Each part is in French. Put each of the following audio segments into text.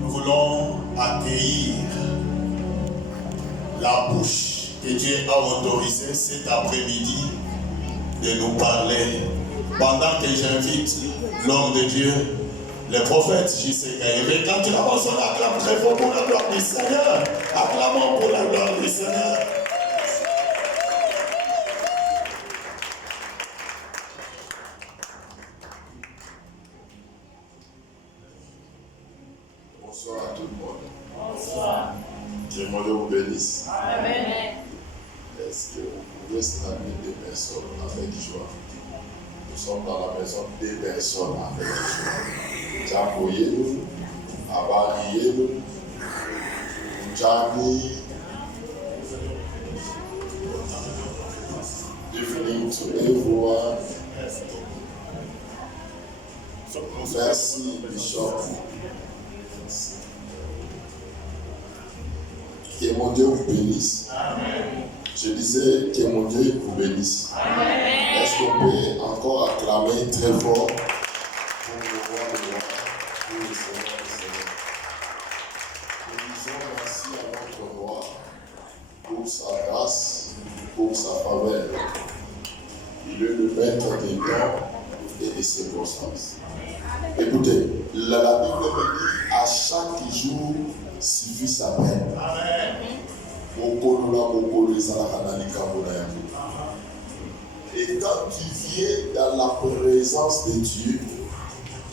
Nous voulons accueillir la bouche que Dieu a autorisée cet après-midi de nous parler. Pendant que j'invite l'homme de Dieu, le prophète J.C. Gaïvé, quand tu avances, on acclame très fort pour la gloire du Seigneur. Acclamons pour la gloire du Seigneur. Bonsoir à tout le monde. Bonsoir. Que mon Dieu vous bénisse. Amen. Est-ce que vous pouvez saluer des personnes avec joie? Nous sommes dans la maison des personnes avec joie. Jamboyez-nous, Abariez-nous, Jami. Evening to everyone. Merci, Bishop. Que mon Dieu vous bénisse. Amen. Je disais que mon Dieu vous bénisse. Amen. Est-ce qu'on peut encore acclamer très fort pour le roi de roi, pour le Seigneur des Seigneurs? Nous disons merci à notre roi pour sa grâce, pour sa faveur. Il est le maître des temps et des circonstances. Écoutez, la Bible me dit à chaque jour suffit sa peine. Et quand tu viens dans la présence de Dieu,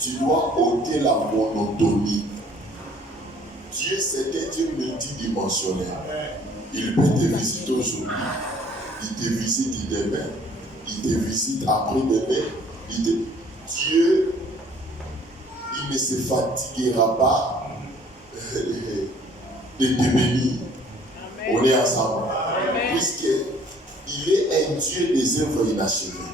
tu dois ôter la monotonie. Dieu, c'est un Dieu multidimensionnel. Il peut te visiter aujourd'hui, il te visite demain, il te visite après-demain. Dieu, il ne se fatiguera pas de te bénir. On est ensemble. Puisqu'il est un Dieu des œuvres inachevées.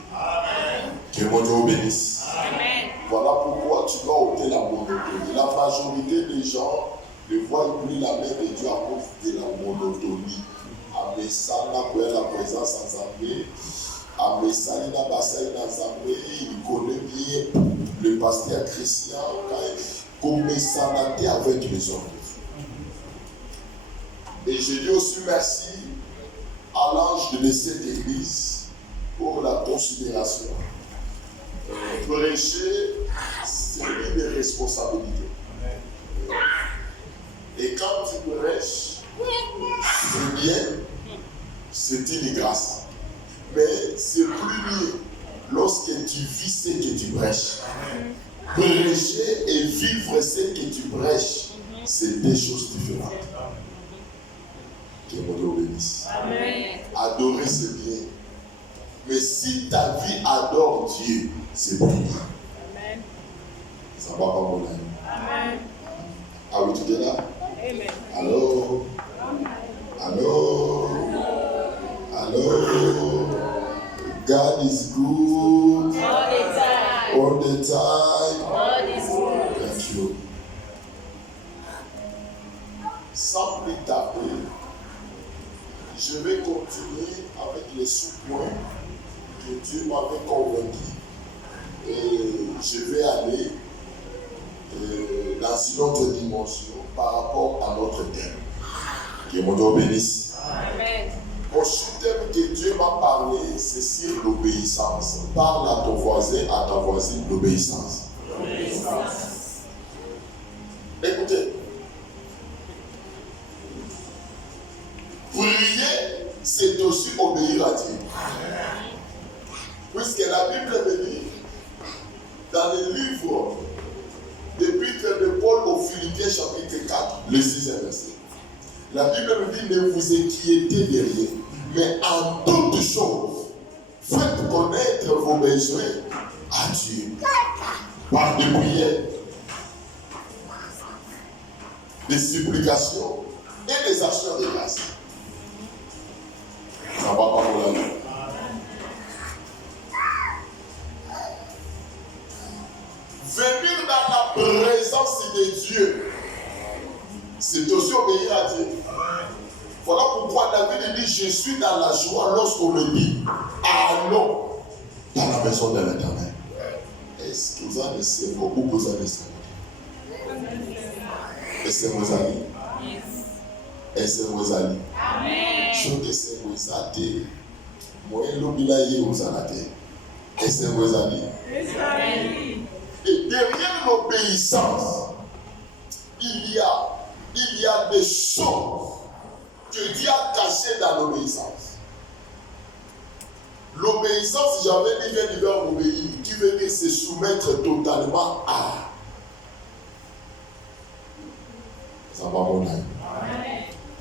Que mon Dieu vous bénisse. Amen. Voilà pourquoi tu dois ôter la monotonie. La majorité des gens ne voient plus la main de Dieu à cause de la monotonie. Amesana pour la présence ensemble. Amesana Bassaï ensemble. Il connaît bien le pasteur Christian. Comme s'anater avec les hommes. Et je dis aussi merci à l'ange de cette église pour la considération. Prêcher, c'est une responsabilité. Et quand tu prêches, c'est bien, c'est une grâce. Mais c'est plus mieux lorsque tu vis ce que tu prêches. Prêcher et vivre ce que tu prêches, c'est deux choses différentes. Que mon Dieu vous bénisse. Amen. Adorer, c'est bien. Mais si ta vie adore Dieu, c'est plus bien. Amen. Ça va pas mon ami. Amen. Are we together? Amen. Allô? Allô? Allô? God is good All the time. all the time. God is good. Thank you. Sans plus tarder, je vais continuer avec les sous-points que Dieu m'avait convaincu. Et je vais aller dans une autre dimension par rapport à notre thème. Que mon Dieu bénisse. Amen. Mon thème que Dieu m'a parlé, c'est sur l'obéissance. Parle à ton voisin, à ta voisine, l'obéissance. Écoutez, prier, c'est aussi obéir à Dieu. Puisque la Bible me dit, dans le livre d'Épître de Paul aux Philippiens, chapitre 4, le 6e verset, la Bible me dit, ne vous inquiétez de rien, mais en toutes choses, faites connaître vos besoins à Dieu. Par des prières, des supplications et des actions de grâce. Ça va pas pour la vie. Venir dans la présence de Dieu, c'est aussi obéir à Dieu. Voilà pourquoi David dit, je suis dans la joie lorsqu'on me dit, allons dans la maison de l'Éternel. est-ce que vous avez essayé ou vous avez essayé? Est-ce que vous avez? Est-ce que vous avez? Je que c'est vous avez. Moi, l'obéissance vous avez. Est-ce que vous avez? Et derrière l'obéissance, il y a des choses que Dieu a cachées dans l'obéissance. L'obéissance, j'avais dit qu'il veut obéir, qui veut dire se soumettre totalement à. Ça va mon ami.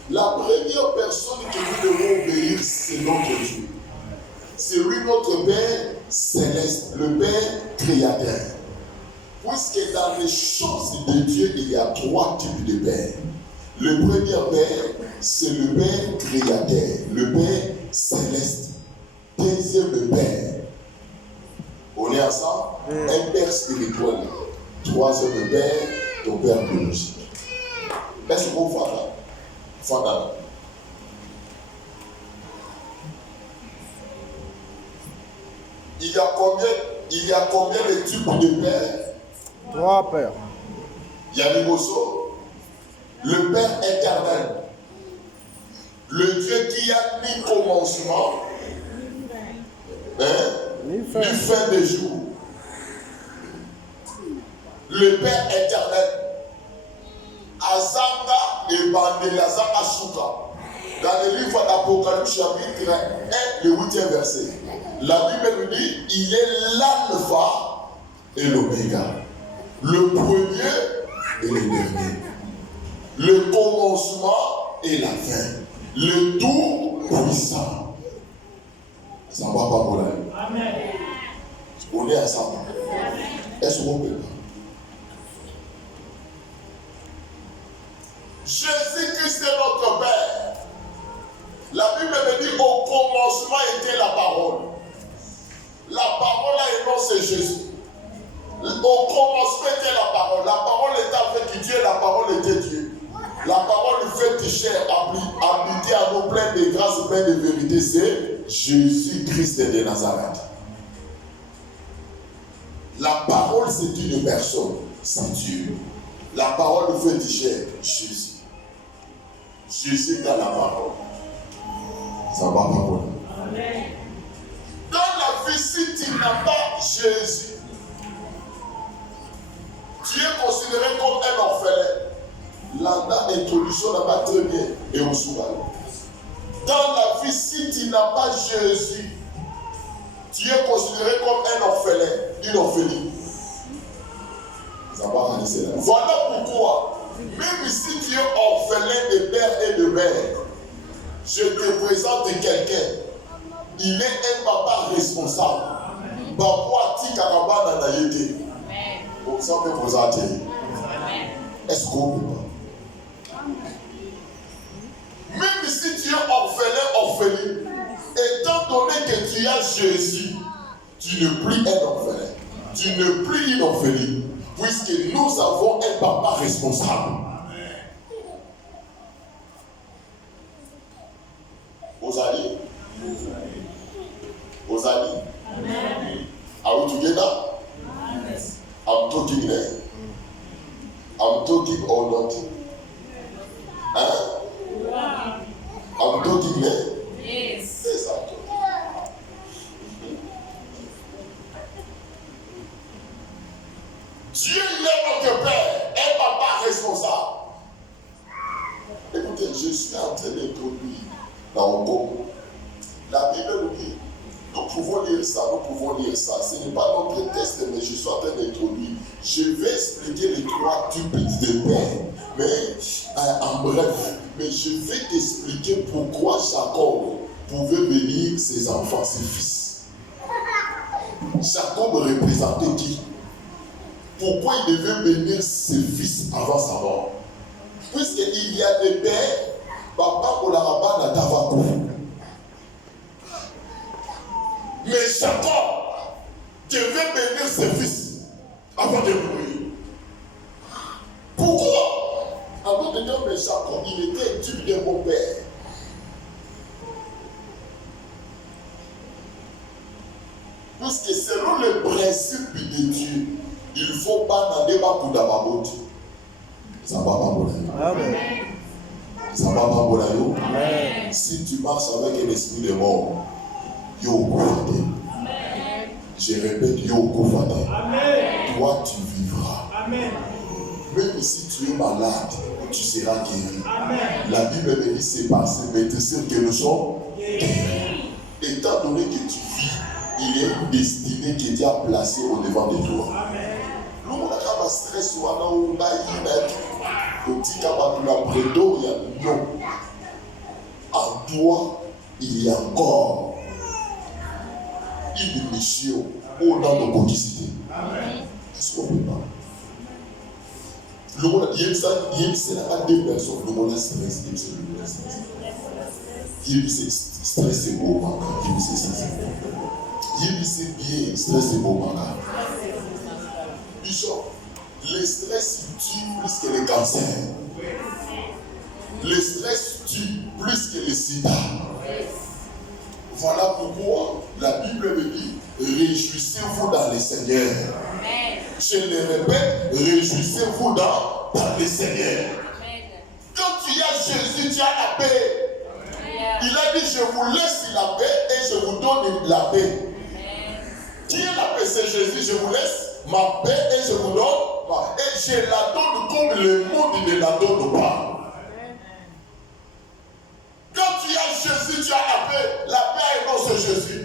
La première personne que nous devons obéir, c'est notre Dieu. C'est lui notre Père céleste, le Père créateur. Puisque dans les choses de Dieu, il y a 3 types de Père. Le premier Père, c'est le Père créateur, le Père céleste. Deuxième Père. On est ensemble? Un Père spirituel. Troisième Père, ton Père biologique. Est-ce qu'on fait là? Fada. Il y a combien de types de pères? 3 pères. Il y a le Père éternel. Le Dieu qui a ni commencement, ni fin de jour. Le Père éternel. Azanga et Bandelazanga Souka. Dans le livre d'Apocalypse, chapitre 1, le 8e verset. La Bible nous dit, il est l'alpha et l'oméga. Le premier et le dernier. Le commencement et la fin. Le tout puissant. Ça va pas pour la. Amen. On est ensemble. Est-ce qu'on peut pas? Jésus-Christ est notre Père. La Bible me dit au commencement était la parole. La parole là et non c'est Jésus. Au commencement était la parole. La parole était avec Dieu, la parole était Dieu. La parole fait chair, habiter à nous plein de grâce, plein de vérité, c'est Jésus-Christ de Nazareth. La parole c'est une personne, c'est Dieu. La parole fait chair, Jésus. Jésus dans la parole. Ça va pas pour nous. Dans la vie, si tu n'as pas Jésus, tu es considéré comme un orphelin. Là, l'introduction n'a pas très bien et on souvent. Dans la vie, si tu n'as pas Jésus, tu es considéré comme un orphelin, une orpheline. Ça va réaliser là. Voilà pourquoi. Même si tu es orphelin de père et de mère, je te présente quelqu'un. Il est un papa responsable. Papa Tikarabana Naïté. Comme ça, on peut présenter. Est-ce qu'on peut pas? Même si tu es orphelin, étant donné que tu as Jésus, tu n'es plus un orphelin. Tu n'es plus une orpheline. Puisque nous avons un papa responsable. Aux amis? Aux amis? Are we together? I'm talking there. I'm talking or not? Hein? I'm talking there? Yes. Yes, I'm talking. Dieu est notre Père, un papa responsable. Écoutez, je suis en train d'introduire dans le Congo. La Bible nous dit, nous pouvons lire ça. Ce n'est pas notre texte, mais je suis en train d'introduire. Je vais expliquer les 3 types de pères, mais en bref. Mais je vais t'expliquer pourquoi Jacob pouvait bénir ses enfants, ses fils. Jacob représentait qui? Pourquoi il devait bénir ses fils avant sa mort? Puisqu'il y a des pères, papa Olaraba n'a Davakou. Mais Jacob devait bénir ses fils avant de mourir. Pourquoi? Avant de dire, mais Jacob, il était un type de mon père. Parce que selon les principes de Dieu, il ne faut pas n'aller pas pour d'abord. Ça va pas pour Amen. Ça va pas pour Amen. Si tu marches avec un esprit de mort, yo kofate. Je répète, yo kofate. Toi tu vivras. Amen. Même si tu es malade, tu seras guéri. Amen. La Bible me dit c'est passé, mais tu sais que nous sommes guéris. Étant donné que tu vis, il est une destinée que Dieu a placée au devant de toi. Amen. Nous, on a quand même stress, on a eu un petit camarade de la prédoria. Non. En toi, il y a encore une mission au nom de complicité. Est-ce qu'on peut pas? Le monde, il y a deux personnes. Le monde a stress, il y a stress. Il y a stress, c'est beau, il y a stress. Il y a bien, stress, c'est beau, Bishop, le stress tue plus que le cancer. Le stress tue plus que le sida. Voilà pourquoi la Bible me dit, réjouissez-vous dans le Seigneur. Je le répète, réjouissez-vous dans le Seigneur. Quand tu as Jésus, tu as la paix. Il a dit, je vous laisse la paix et je vous donne la paix. Qui est la paix? C'est Jésus, je vous laisse ma paix et je vous donne. Et je la donne comme le monde ne la donne pas. Quand tu as Jésus, tu as la paix. La paix est dans ce Jésus.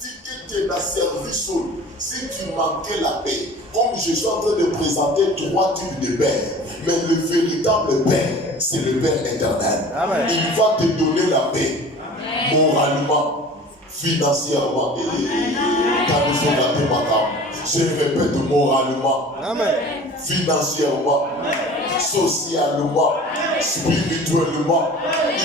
Dis que tu es dans service. Si tu manquais la paix, comme je suis en train de présenter 3 types de paix, mais le véritable paix, c'est le Père éternel. Amen. Il va te donner la paix, moralement, financièrement, je répète, moralement, Amen. financièrement, socialement, spirituellement,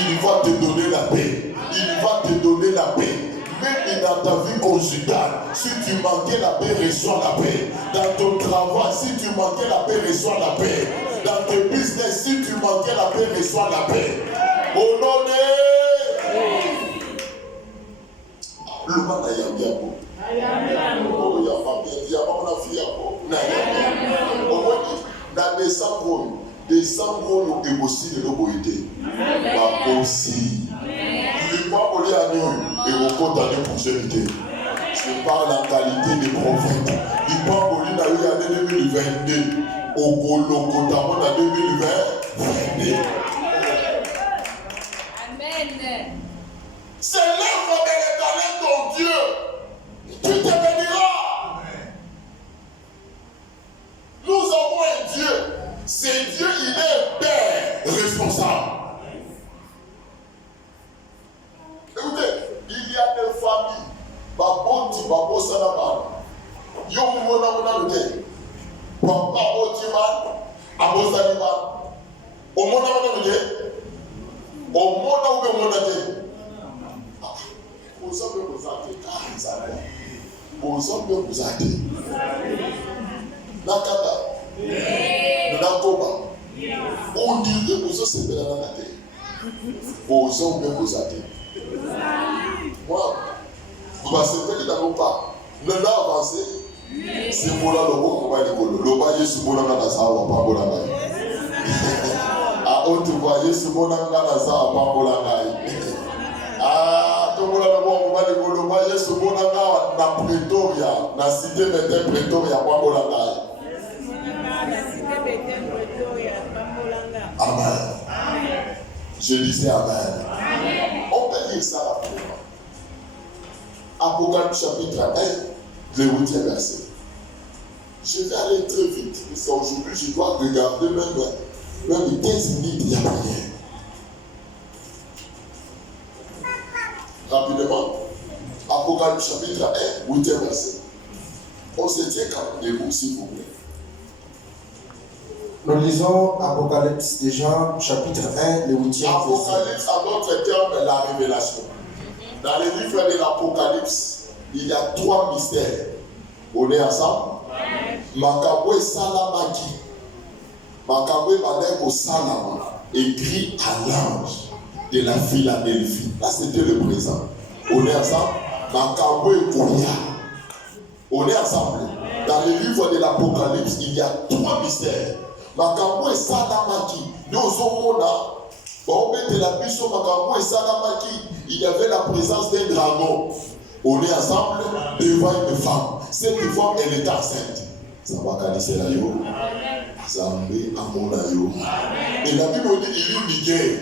il va te donner la paix. Il va te donner la paix. Même dans ta vie conjugale, si tu manquais la paix, reçois la paix. Dans ton travail, si tu manquais la paix, reçois la paix. Dans tes business, si tu manquais la paix, reçois la paix. Au nom de... Le monde a bien. Oh, il y a pas bien. Il y a pas mon fille. Dans décembre, nous négocier de nos beautés. La aussi. Le pas pour les anneaux et au compte d'année prochaine. Je parle en qualité de prophète. Il pas pour les années 2022. Au Golo, notamment en 2022. Amen. C'est l'œuvre de l'éternel ton Dieu. Tu te béniras. Nous avons un Dieu. C'est Dieu, il est Père responsable. Écoutez, il y a des familles. Baboti, Babo Sanaman. Yomona Lute. Papa Otiman. Abosaniman. Omona Lute. Omona Lute. Nakata, Nakoba, on dirait que vous c'est bien la tête. Vos hommes vous attendez. Moi, vous passez peut-être dans le pas. Le là avancé, c'est pour la lobo, on va dire que le bas est sur mon anga ça va pas pour la gaille. Ah, on te voit, sur mon anga ça va pas pour la gaille. Ah, tout le monde on va dire que le bas est sur mon anga na Pretoria, na cité de Pretoria, pas pour la gaille. Amen. Je disais Amen. On peut lire ça après. Apocalypse chapitre 1, le 8e verset. Je vais aller très vite, parce qu'aujourd'hui je dois regarder même 15 minutes de la prière. Rapidement, Apocalypse chapitre 1, 8e verset. On se tient quand même, s'il vous plaît. Nous lisons Apocalypse de Jean, chapitre 1, le 8e verset. Apocalypse, à notre terme, est la révélation. Dans les livres de l'Apocalypse, il y a 3 mystères. On est ensemble? Makabwe Salamaki. Makabwe Badeko Salama. Écrit à l'ange de la Philadelphie. Là, c'était le présent. On est ensemble? Makabwe Koya. On est ensemble. Dans le livre de l'Apocalypse, il y a 3 mystères. Makambo et Salamaki. Nous sommes là. Il y avait la présence d'un dragon. On est ensemble devant une femme. Cette femme, elle est enceinte. Ça va canaliser la yo. Zambé amona yo. Et la Bible dit il y a une guerre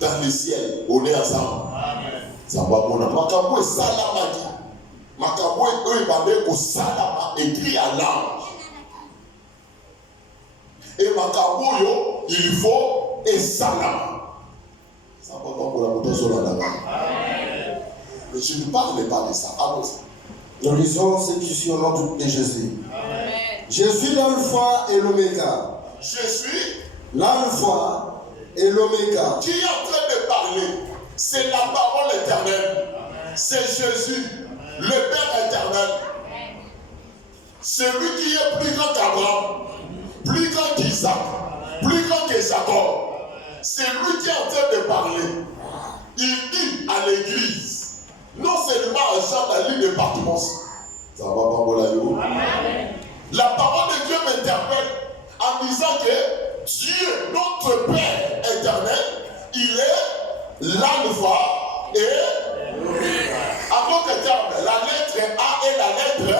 dans le ciel. On est ensemble. Ça va mona. Makambo et Salamaki. Makambo et eux au Salama écrit à l'ange. Et Makambo yo, il faut et Salama. Ça va pas pour la moto sur la là-bas. Mais je ne parle pas de ça. Allons-y. Nous lisons ce qui suit au nom de Jésus. Amen. Je suis l'alpha et l'oméga. Je suis L'alpha et l'oméga. qui est en train de parler. C'est la parole éternelle. C'est Jésus, le Père éternel. Celui qui est plus grand qu'Abraham, plus grand qu'Isaac, plus grand que Jacob. C'est lui qui est en train de parler. Il dit à l'église, non seulement à Jean dans l'île de Patmos. Ça va pas pour la yo. La parole de Dieu m'interpelle en disant que Dieu, notre Père éternel, il est l'alpha et en d'autres termes, la lettre A et la lettre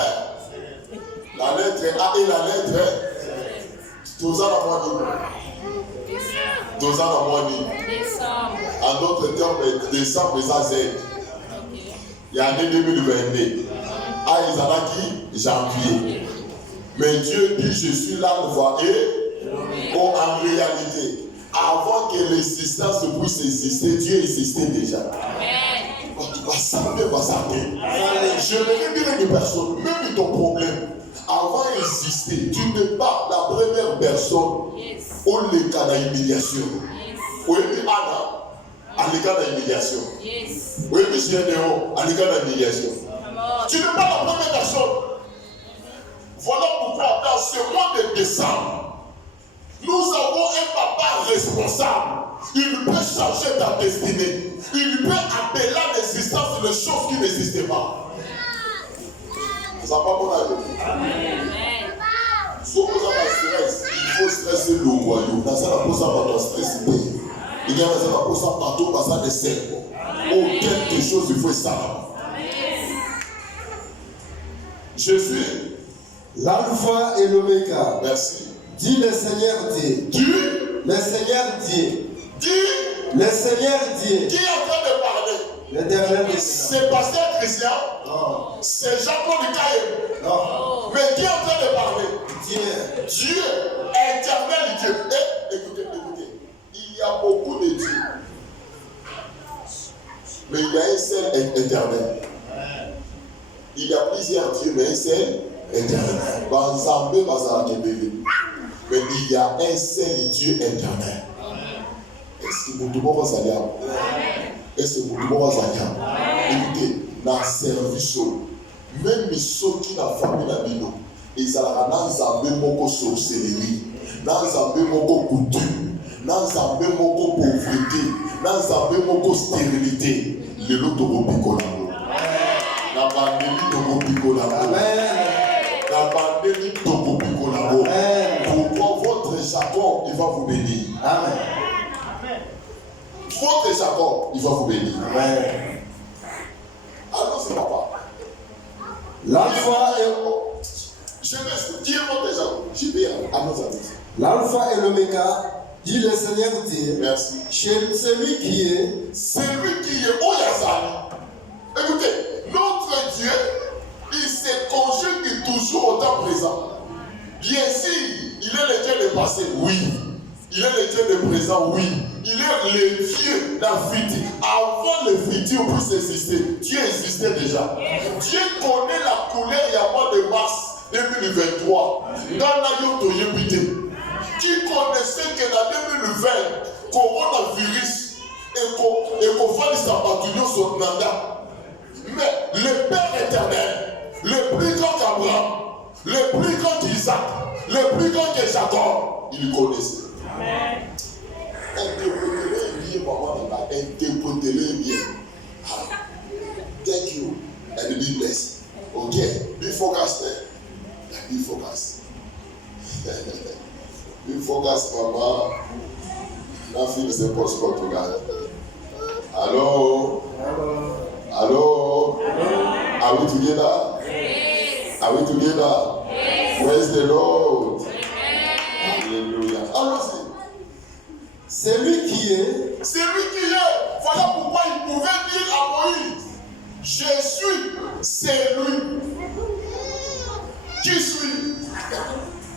A et la lettre tous en Décembre. en d'autres termes, décembre et ça Z. Il y a l'année 2022. Ah, ils en ont qui janvier. Mais Dieu dit, je suis l'alpha et oh, en réalité, avant que l'existence puisse exister, Dieu existait déjà. Je ne vais dire à une personne, même ton problème, avant d'exister, tu n'es pas la première personne au cas d'humiliation. Oui, Anna, à l'écart d'humiliation. Oui, Michel Néo, à l'écart d'humiliation. Tu n'es pas la première personne. Voilà pourquoi dans ce mois de décembre, nous avons un papa responsable. Il peut changer ta destinée. Il peut appeler à l'existence de choses qui n'existaient pas. Ça va pas bon avec vous. Si vous avez un stress, il faut stresser le royaume. Dans ça, la pose à ton stress. Il y a la pose à partout, parce que c'est le cerveau. Oh, quelque chose, il faut ça. Je suis L'alpha et l'oméga. Merci. Dit le Seigneur Dieu. Le Seigneur Dieu. Le Seigneur Dieu. Qui est en train de parler? L'Éternel des C'est pasteur Christian. Non. C'est Jean-Paul Caillé. Non. Mais qui est en train de parler? Dieu. Dieu, éternel Dieu. Écoutez. Il y a beaucoup de dieux. Mais il y a un seul éternel. Il y a plusieurs dieux, mais un seul éternel. Mais il y a un seul Dieu éternel. Est-ce que vous devez vous aller? Est-ce que vous devez vous aller? Écoutez, dans le service, même ceux qui n'ont pas famille la Bible, ils ont dans un mot sorcellerie, dans un mot coutume, dans un mot pauvreté, dans un mot stérilité. Le lot de vos picolamos. La pandémie de vos picolamos. La pandémie de vos picolamos. Pourquoi votre Jacob, il va vous bénir? Amen. Votre Jacob, il va vous bénir. Amen. Alors, c'est papa. L'alpha et Je vais dire votre Jacob. Je vais à nos amis. l'alpha et l'oméga. Dit le Seigneur Dieu. Merci. Chez celui qui est. Celui qui est Oyazali. Écoutez, notre Dieu, il se conjugue toujours au temps présent. Bien sûr, il est le Dieu du passé, oui. Il est le Dieu du présent, oui. Il est le Dieu d'un futur. Avant le futur puisse exister, Dieu existait déjà. Dieu connaît la couleur il y a mois de mars 2023. Dans la yoto yébité. Qui connaissait que la 2020, coronavirus, et qu'on fasse sa bâtiment sur Nanda. Mais le Père éternel, le plus grand qu'Abraham, le plus grand qu'Isaac, le plus grand que Jacob, il connaissait. Interprétez-le bien, maman, interprétez-le bien. Thank you and be blessed. Ok, be bifocus. Bifocus. Bifocus, maman. La fille se pose pour tout gars. Allô? Allô? Are we together? Yes. Are we together? Yes. Praise the Lord. Alléluia. Allons-y. C'est lui qui est. C'est lui qui est. Voilà pourquoi il pouvait dire à Moïse, je suis, c'est lui. Qui suis?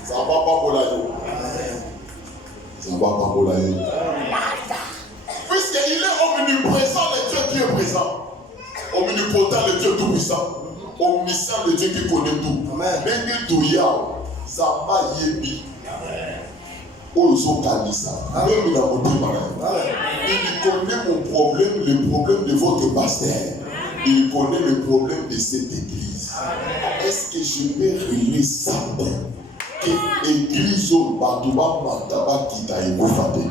Ça va pas pour la vie. Ça va pas pour la vie. Puisqu'il est omniprésent, le Dieu qui est présent. Omnipotent, le Dieu tout-puissant. Omniscient, le Dieu qui connaît tout. Même tout y a, Zamba Yebi. Il connaît mon problème, le problème de votre pasteur. Il connaît le problème de cette église. Est-ce que je peux relire ça? Que l'église au Batouba Mataba qui t'a écouté.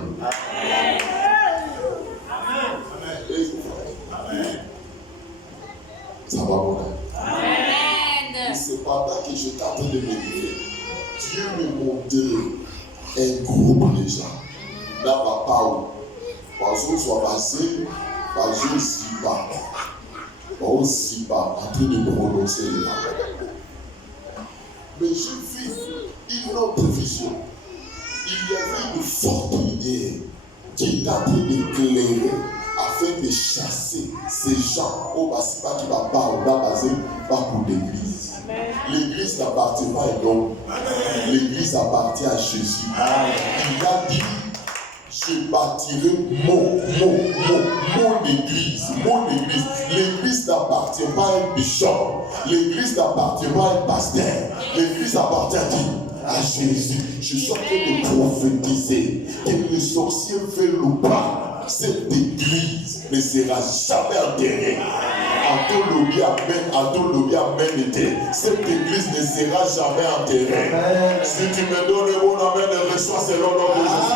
Ça va bon. C'est pendant que j'étais en train de méditer, Dieu me montrait un groupe de gens. Là, papa, parce qu'on soit passé, parce que on s'y bat, en train de prononcer les paroles. Mais j'ai vu une autre vision. Il y avait une forte idée qui était en train d'éclairer afin de chasser ces gens au Bassiba qui va pas au basé pas pour l'église. L'église n'appartient pas à un homme. L'église appartient à Jésus. Il a dit, je bâtirai mon église. Mon église. L'église n'appartient pas à un bishop. L'église n'appartient pas à un pasteur. L'église appartient à qui? À Jésus. Je suis en train de prophétiser que les sorciers veulent ou pas, cette église ne sera jamais enterrée. Amen était. Cette église ne sera jamais enterrée. Si tu me donnes un bon amen, reçois selon le nom de Jésus.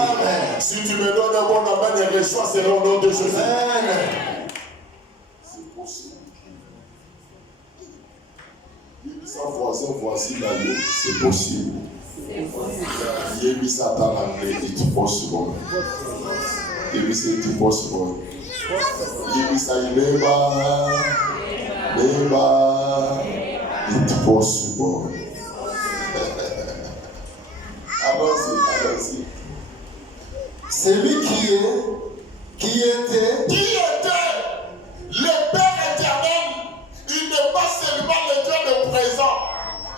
Si tu me donnes un bon amen, reçois selon le nom de Jésus. C'est possible. Il dit ça voici d'ailleurs, c'est possible. Il dit ça dans l'anglais, it's possible. Il dit c'est possible. Il dit ça, it's possible. Allons-y. C'est lui qui était le Père éternel. Il n'est pas seulement le Dieu de présent,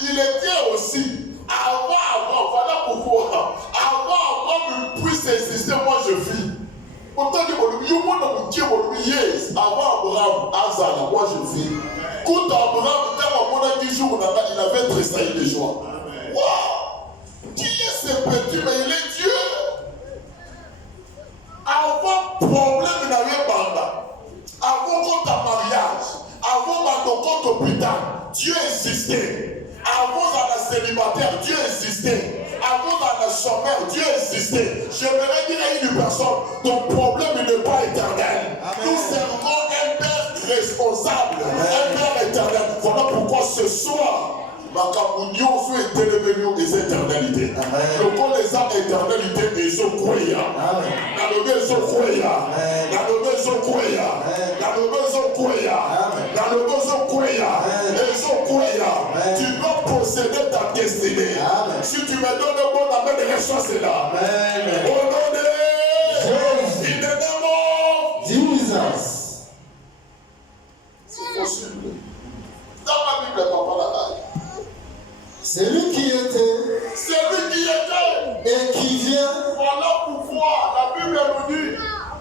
il était aussi avant, voilà pourquoi. Avant ne puisse exister, moi je vis. Autant que avant Abraham, Azana, moi je vis. Quand Abraham, quand il avait tressailli de joie. Waouh! Qui est ce petit, mais il est Dieu. Avant problème, il n'avait pas. Avant contre mariage, avant contre hôpital, Dieu existait. Avant dans la célibataire, Dieu existait. Avant dans la chômeur, Dieu existait. J'aimerais dire à une personne, ton problème n'est pas éternel. Nous servons un Père responsable, un Père éternel. Voilà pourquoi ce soir, ma communion soit éternelle et éternalité. Donc les âmes éternalité et je crois. La maison croya. La maison croya. La maison croya. La maison croya. Et je crois. Tu dois posséder ta destinée. Si tu me donnes un bon amen, reçois cela. Au nom de Jésus. Jesus. C'est possible. Dans ma Bible, papa là-bas. C'est lui qui était. C'est lui qui était. Et qui vient. Voilà pourquoi la Bible nous dit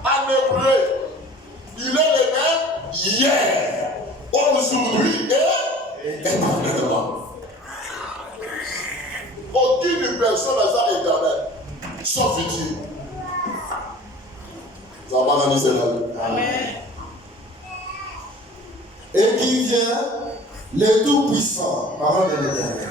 en hébreu, il est le même hier, aujourd'hui et éternellement. Aucune personne n'est éternelle, sauf Dieu. Vous avez entendu cela? Amen. Et qui vient, le Tout-Puissant, parole de l'Éternel.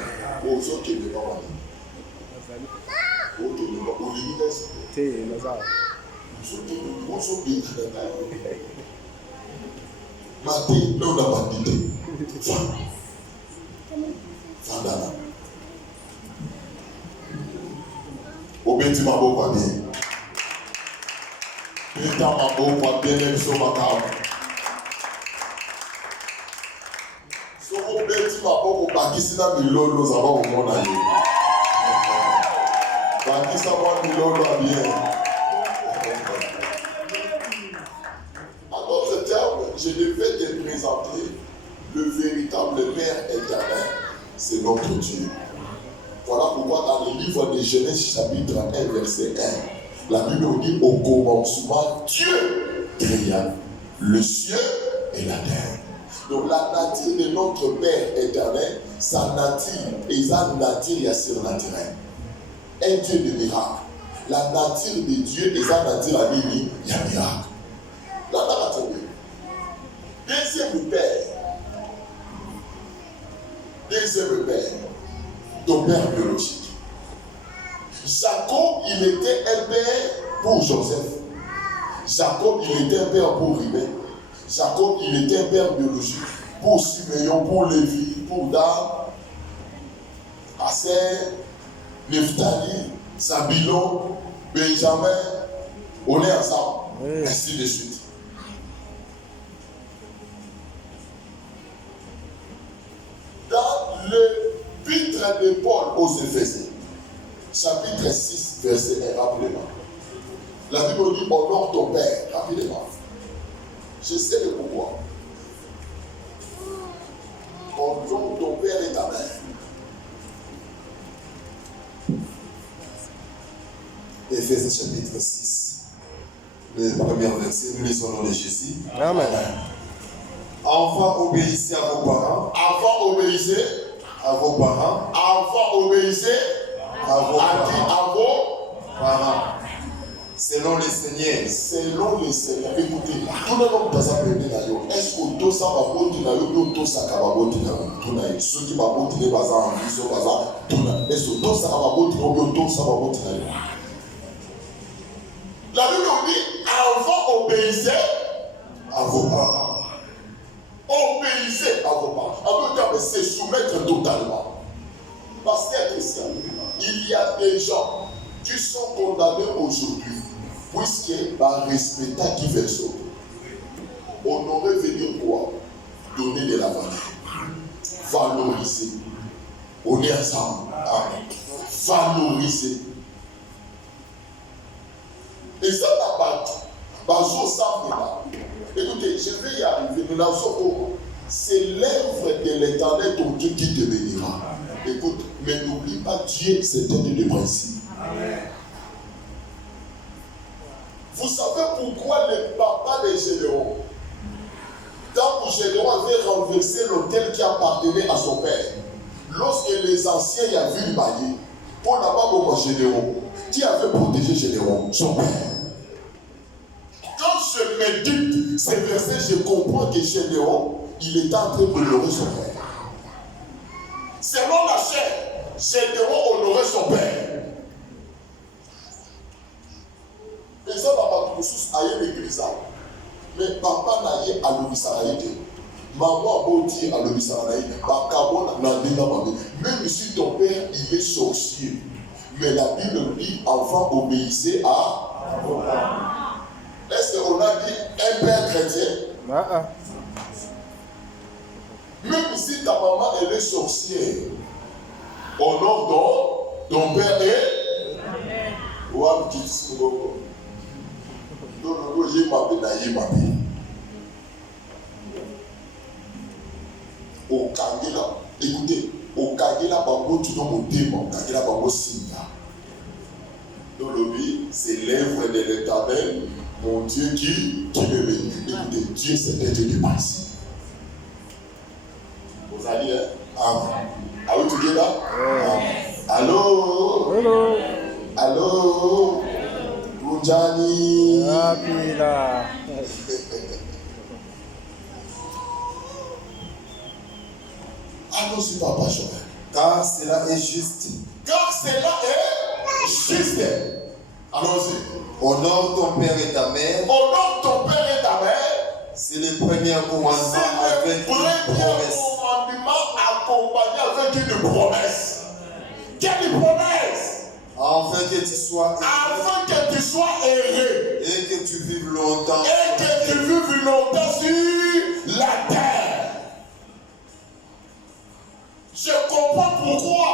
Andana. Obeti mabo kwa bien. Beta mabo kwa bien même so makao. So obeti mabo kwa bakisi na milolo zaba umona yo. Bakisa mwa milolo a bien. En d'autres termes, je devais te présenter le véritable Père éternel, c'est notre Dieu. Voilà pourquoi dans le livre de Genèse chapitre 1 verset 1, la Bible dit au commencement Dieu créa le ciel et la terre. Donc la nature de notre Père éternel, sa nature et sa nature est surnaturelle. Un Dieu de miracle. La nature de Dieu et sa nature à lui, il y a miracle. Là, là, attendez. Deuxième Père. Deuxième Père. Ton père biologique. Jacob, il était un père pour Joseph. Jacob, il était un père pour Ribé. Jacob, il était un père biologique pour Siméon, pour Lévi, pour Dan, Aser, Nephtali, Zabulon, Benjamin. On est ensemble. Oui. Ainsi de suite. Dans l'épître de Paul aux Éphésiens, chapitre 6, verset 1, rappelez-moi. La Bible dit honore ton père, rapidement. Je sais le pourquoi. Honore ton père et ta mère. Éphésiens chapitre 6, le premier verset, nous lisons le nom de Jésus. Amen. Enfants, obéissez à vos parents. Enfants, obéissez à vos parents. Enfants, obéissez à vos parents. Selon les Seigneurs. Selon les Seigneurs. Écoutez, tout le monde peut s'appeler d'ailleurs. Est-ce que tout ça va botter dans le tout ça va botter dans le ceux qui va botter les bazars, ils sont bazar. Est-ce que tout ça va botter dans le tout ça va botter dans le La Bible dit enfants, obéissez à vos parents. Obéissez à vos parents. En d'autres termes, c'est soumettre totalement. Parce qu'être chrétien, il y a des gens qui sont condamnés aujourd'hui, puisque par respect qui fait ça, on aurait veut dire quoi? Donner de la valeur. Valoriser. On est ensemble. Valoriser. Et ça n'a pas écoutez, je vais y arriver. Nous n'avons c'est l'œuvre de l'Éternel ton Dieu qui te bénira. Écoute, mais n'oublie pas Dieu, c'est un Dieu de principe. Vous savez pourquoi le papa de Gédéon, tant que Gédéon avait renversé l'autel qui appartenait à son père, lorsque les anciens y avaient vu le bailli, pour n'avoir pas beaucoup Gédéon, qui avait protégé Gédéon, son père. Quand je médite ces versets, je comprends que Gédéon, il est en train d'honorer son père. Selon la chair, Gédéon honorait son père. Et ça, papa, tout ça, aïe l'église. Mais papa n'a eu à l'obisaraïté. Maman a beau dire à l'obisaraïté, même si ton père, il est sorcier. Mais la Bible dit, enfant, obéissez à vos parents. Est-ce qu'on a dit un père chrétien? Même si ta maman elle est sorcière, honore ton père est. Ouah, tu dis non, j'ai m'appelé. Au Kangela, écoutez, au Kangela, Babo, tu dois monter, mon Kangela, Babo, Singa. Dans le vie, c'est l'œuvre de l'Éternel. Mon Dieu qui me bénit. Écoutez, Dieu c'est un Dieu de principe. Vous allez, hein? Are we together? Allô? Hello. Allô? Kunjani? Rapida. Allons-y, papa Joël. Car cela est juste. Car cela est juste. Allons-y. Honore ton père et ta mère. Honore ton père et ta mère. C'est le premier commandement avec une promesse. commandement accompagné avec une promesse. Quelle promesse? Afin que tu sois heureux. Et que tu vives longtemps. Et que tu vives longtemps sur la terre. Je comprends pourquoi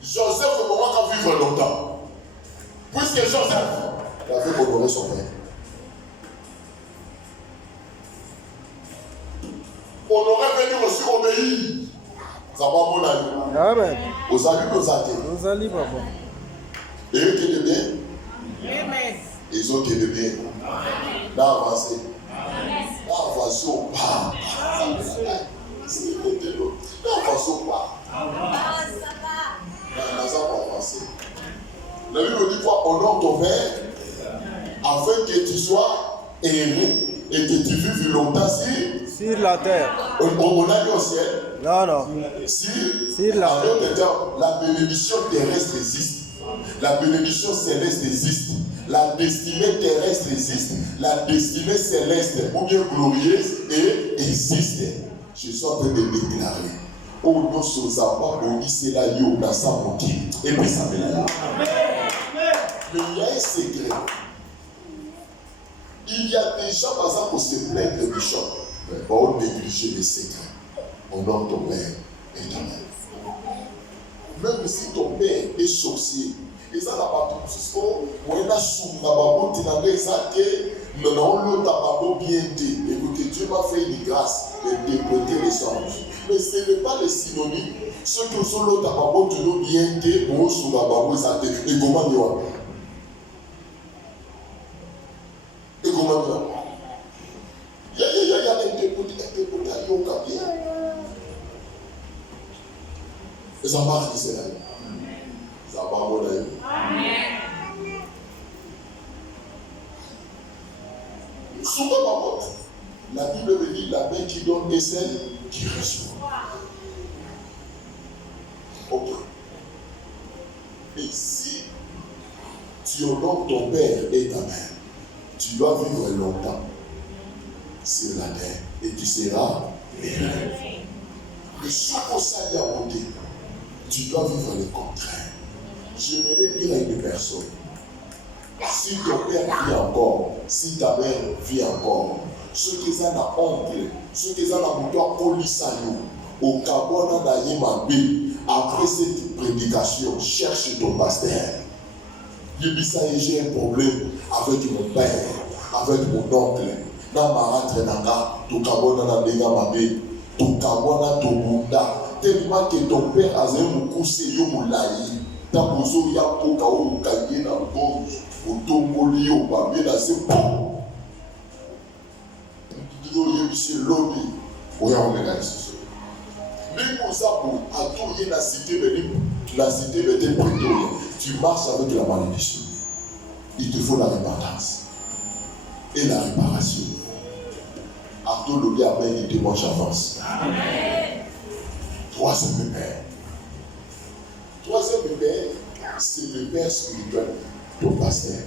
Joseph ne pourra pas vivre longtemps. Puisque Joseph avait honoré son père. On aurait venu aussi obéir. Ça va mon ami. Amen. Aux amis, aux athées. Nous allons, papa. Et eux qui aiment bien. Amen. Ils ont qui aiment bien. Là, avancez. Là, avancez au pas. Là, avancez au pas. Là, ça va avancer. La Bible dit quoi? Honore ton père afin que tu sois heureux et que tu vives longtemps sur la terre. On a dit au ciel. Non, non. Sur la terre. La bénédiction terrestre existe. La bénédiction céleste existe. La destinée terrestre existe. La destinée céleste ou bien glorieuse existe. Je suis en train de déclarer. Oh non, Sozaba, on dit c'est la yo, dans sa moquille. Et puis ça me l'a. Mais il y a un secret. Il y a des gens, par exemple, qui se plaignent de Bishop. Mais on néglige les secrets. Honore ton père et ta mère. Même si ton père est sorcier, et ça n'a pas tout ce qu'on a sous la babo, tu n'as pas ça que nous n'avons pas bien dit. Et que Dieu m'a fait une grâce d'interpréter les songes. Mais ce n'est pas les synonymes. Ceux qui sont l'autre babo, tu n'as bien dit, bon, sous la babo, ça te dit. Et comment dire? Et comment dire? Il y a interprétation bien. Et ça marche ici, là. Ça va bon, là. Souvent, la Bible me dit la main qui donne est celle qui reçoit. Ok. Et si tu honores ton père et ta mère, tu dois vivre longtemps sur la terre et tu seras heureux. Mais ce qu'on s'allie à monter, tu dois vivre le contraire. J'aimerais dire à une personne, si ton père vit encore, si ta mère vit encore, ceux qui ont la oncle, ceux qui ont la mouton polisayo, au Cabona d'Ayemabe, après cette prédication, cherche ton pasteur. J'ai un problème avec mon père, avec mon oncle. Dans ma rentrée, tu Cabona d'Ayemabe, tu Cabona d'Obunda. Tellement que ton père a un coussé, yo moulaï. Tant que vous avez un coca ou un cahier dans le gorge, au tomboli, au babé, là c'est bon. Tu dis, monsieur Lobby, oui, on regarde ce soir. Mais pour ça, pour attouiller la cité, la cité de tes prétoriens, tu marches avec la malédiction. Il te faut la repentance et la réparation. Arthur Lobby a bien dit, moi j'avance. Troisième père. Troisième père, c'est le père spirituel, ton pasteur.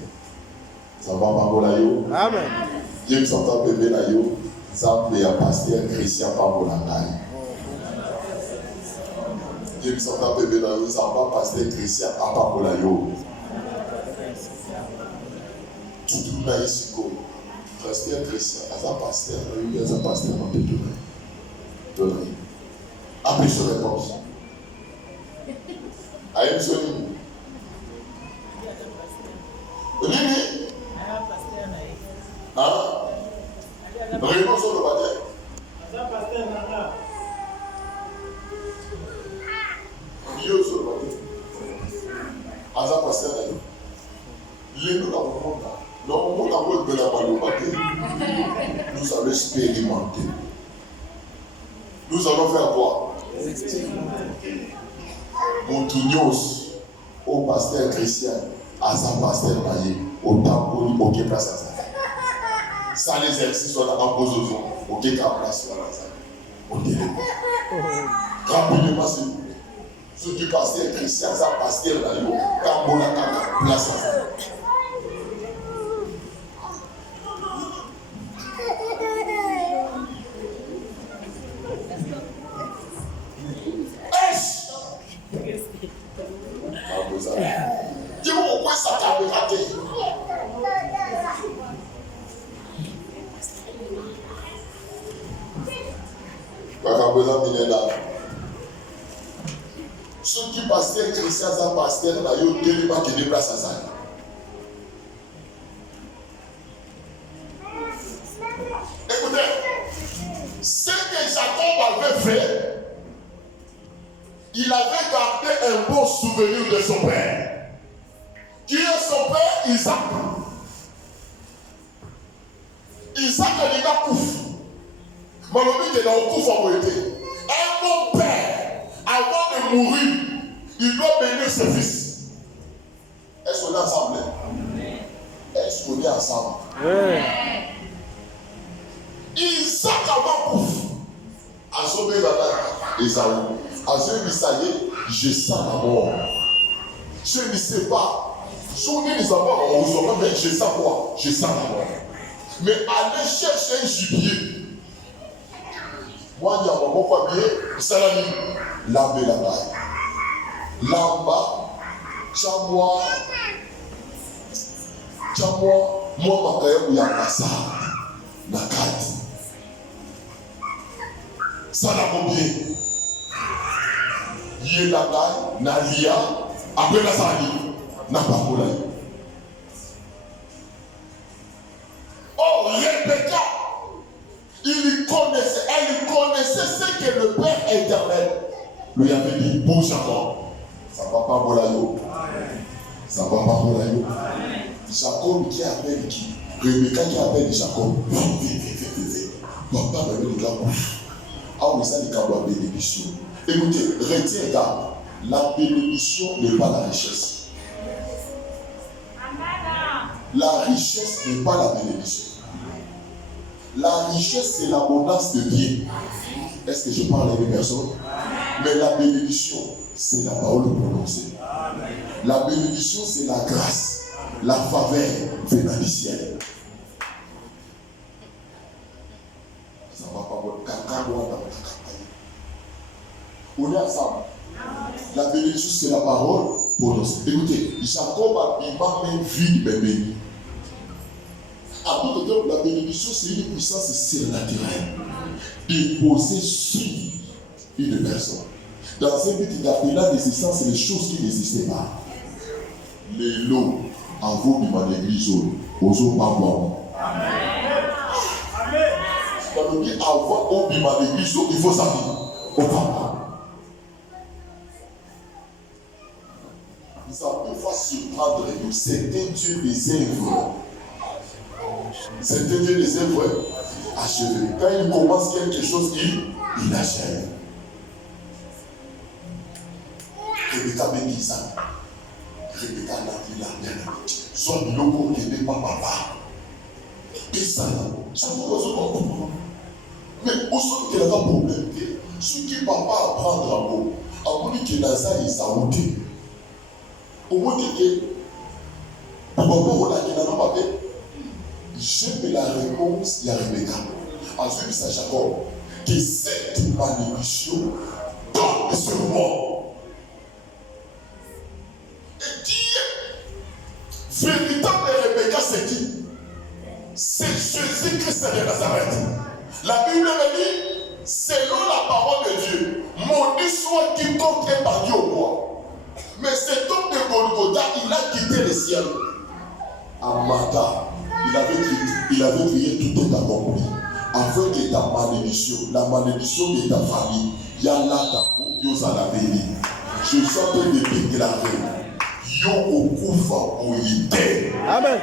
Ça va, Pamolayo? Amen. Dieu s'entend bébé Layo, ça peut être pasteur Christian Pamolanaï. Dieu s'entend bébé Layo, ça va pasteur Christian Pamolayo. Tout le monde ici, pasteur Christian, ça pasteur, ça pasteur, on peut donner. Après sur réponse. Aïe, monsieur. Oui. Hein? Réponse sur le baptême. Dieu sur le baptême. Aza pasteur là. Les nous dans le monde là. Dans le monde de la baptême. Nous allons expérimenter. Nous allons faire quoi? Montignos au pasteur Christian, à sa pasteur Maïe, au Tamboli, au Képlace. Ça, les exercices sont là en pose au Képlace. Au téléphone. Rapidement, s'il vous plaît. Ce du pasteur Christian, sa pasteur Maïe, au Tamboli, à place. Dis-moi pourquoi ça t'a raté. Ceux qui passaient chrétiens à pasteur, ils ont tellement qui déplacent à ça. Écoutez, ce que Jacob avait fait, il avait gardé un bon souvenir de son père. Qui est son père? Isaac. Isaac est déjà couf. Malheureusement, il est dans le couf en vérité. Un bon père, avant de mourir, il doit bénir ses fils. Est-ce qu'on est ensemble? Est-ce qu'on est ensemble? Oui. Isaac avant couf. A sauvé Esaü. A sauvé Isaïe, je sens la mort. Je ne sais pas. Si on est les enfants, mais je sens quoi? Je sens la mort. Mais allez chercher un gibier. Moi, il y a un moment quoi bien, salami, lambe la taille. Lamba, chamwa, moi, ma caille, où il y a un ça, la carte. Ça la bien. Yé la taille, na lia, après la sali, n'a pas pour l'air. Oh, Rebecca, elle connaissait ce que le Père éternel lui avait dit. Pour Jacob, ça va pas pour l'aïo. Ça va pas pour l'aïo. Jacob qui appelle qui? Rebecca qui appelle Jacob. Papa m'avait dit là. Ah oui, ça dit qu'on doit bénédiction. Écoutez, retiens garde. La bénédiction n'est pas la richesse. La richesse n'est pas la bénédiction. La richesse, c'est l'abondance de biens. Est-ce que je parle à une personne? Mais la bénédiction, c'est la parole prononcée. La bénédiction, c'est la grâce, la faveur venant du ciel. Ça va pas voir. On est ensemble. La bénédiction, c'est la parole prononcée. Écoutez, Jacob a même vie de béni. À d'autres termes, la bénédiction, c'est une puissance surnaturelle déposée sur une personne. Dans un but, il appela des essences les choses qui n'existaient pas. Les lots en vos bimans d'église, aux eaux pas boire. Quand on dit avoir au bimans d'église, il faut savoir. Au pas. Ça peut pas surprendre nous. C'était Dieu des œuvres. C'était Dieu des œuvres achevées. Quand il commence quelque chose, il achève. Rebecca bénit Isaac. Rebecca n'a plus la terre. Soit le logo qui n'est pas papa. Et ça, ça ne pose pas de problème. Mais au sein qu'il y a un problème, ce qui papa apprendre en haut, en haut qui est dans ça, il s'est ôté. Au moins que papa on a qu'il a pas fait. J'aime la réponse de Rebecca. Ensuite, c'est Jacob. Que cette malédiction tombe sur moi. Et qui est véritable Rebecca, c'est qui? C'est Jésus-Christ de Nazareth. La Bible me dit, selon la parole de Dieu, maudit soit quiconque est parti au bois. Mais cet homme de Golgotha, il a quitté le ciel. À Martha, il avait crié tout est accompli. Afin que ta malédiction, la malédiction de ta famille, Yalla Tapo, Yosa la béni. Je suis en train de déclarer, Yo Okufa Oyite. Amen.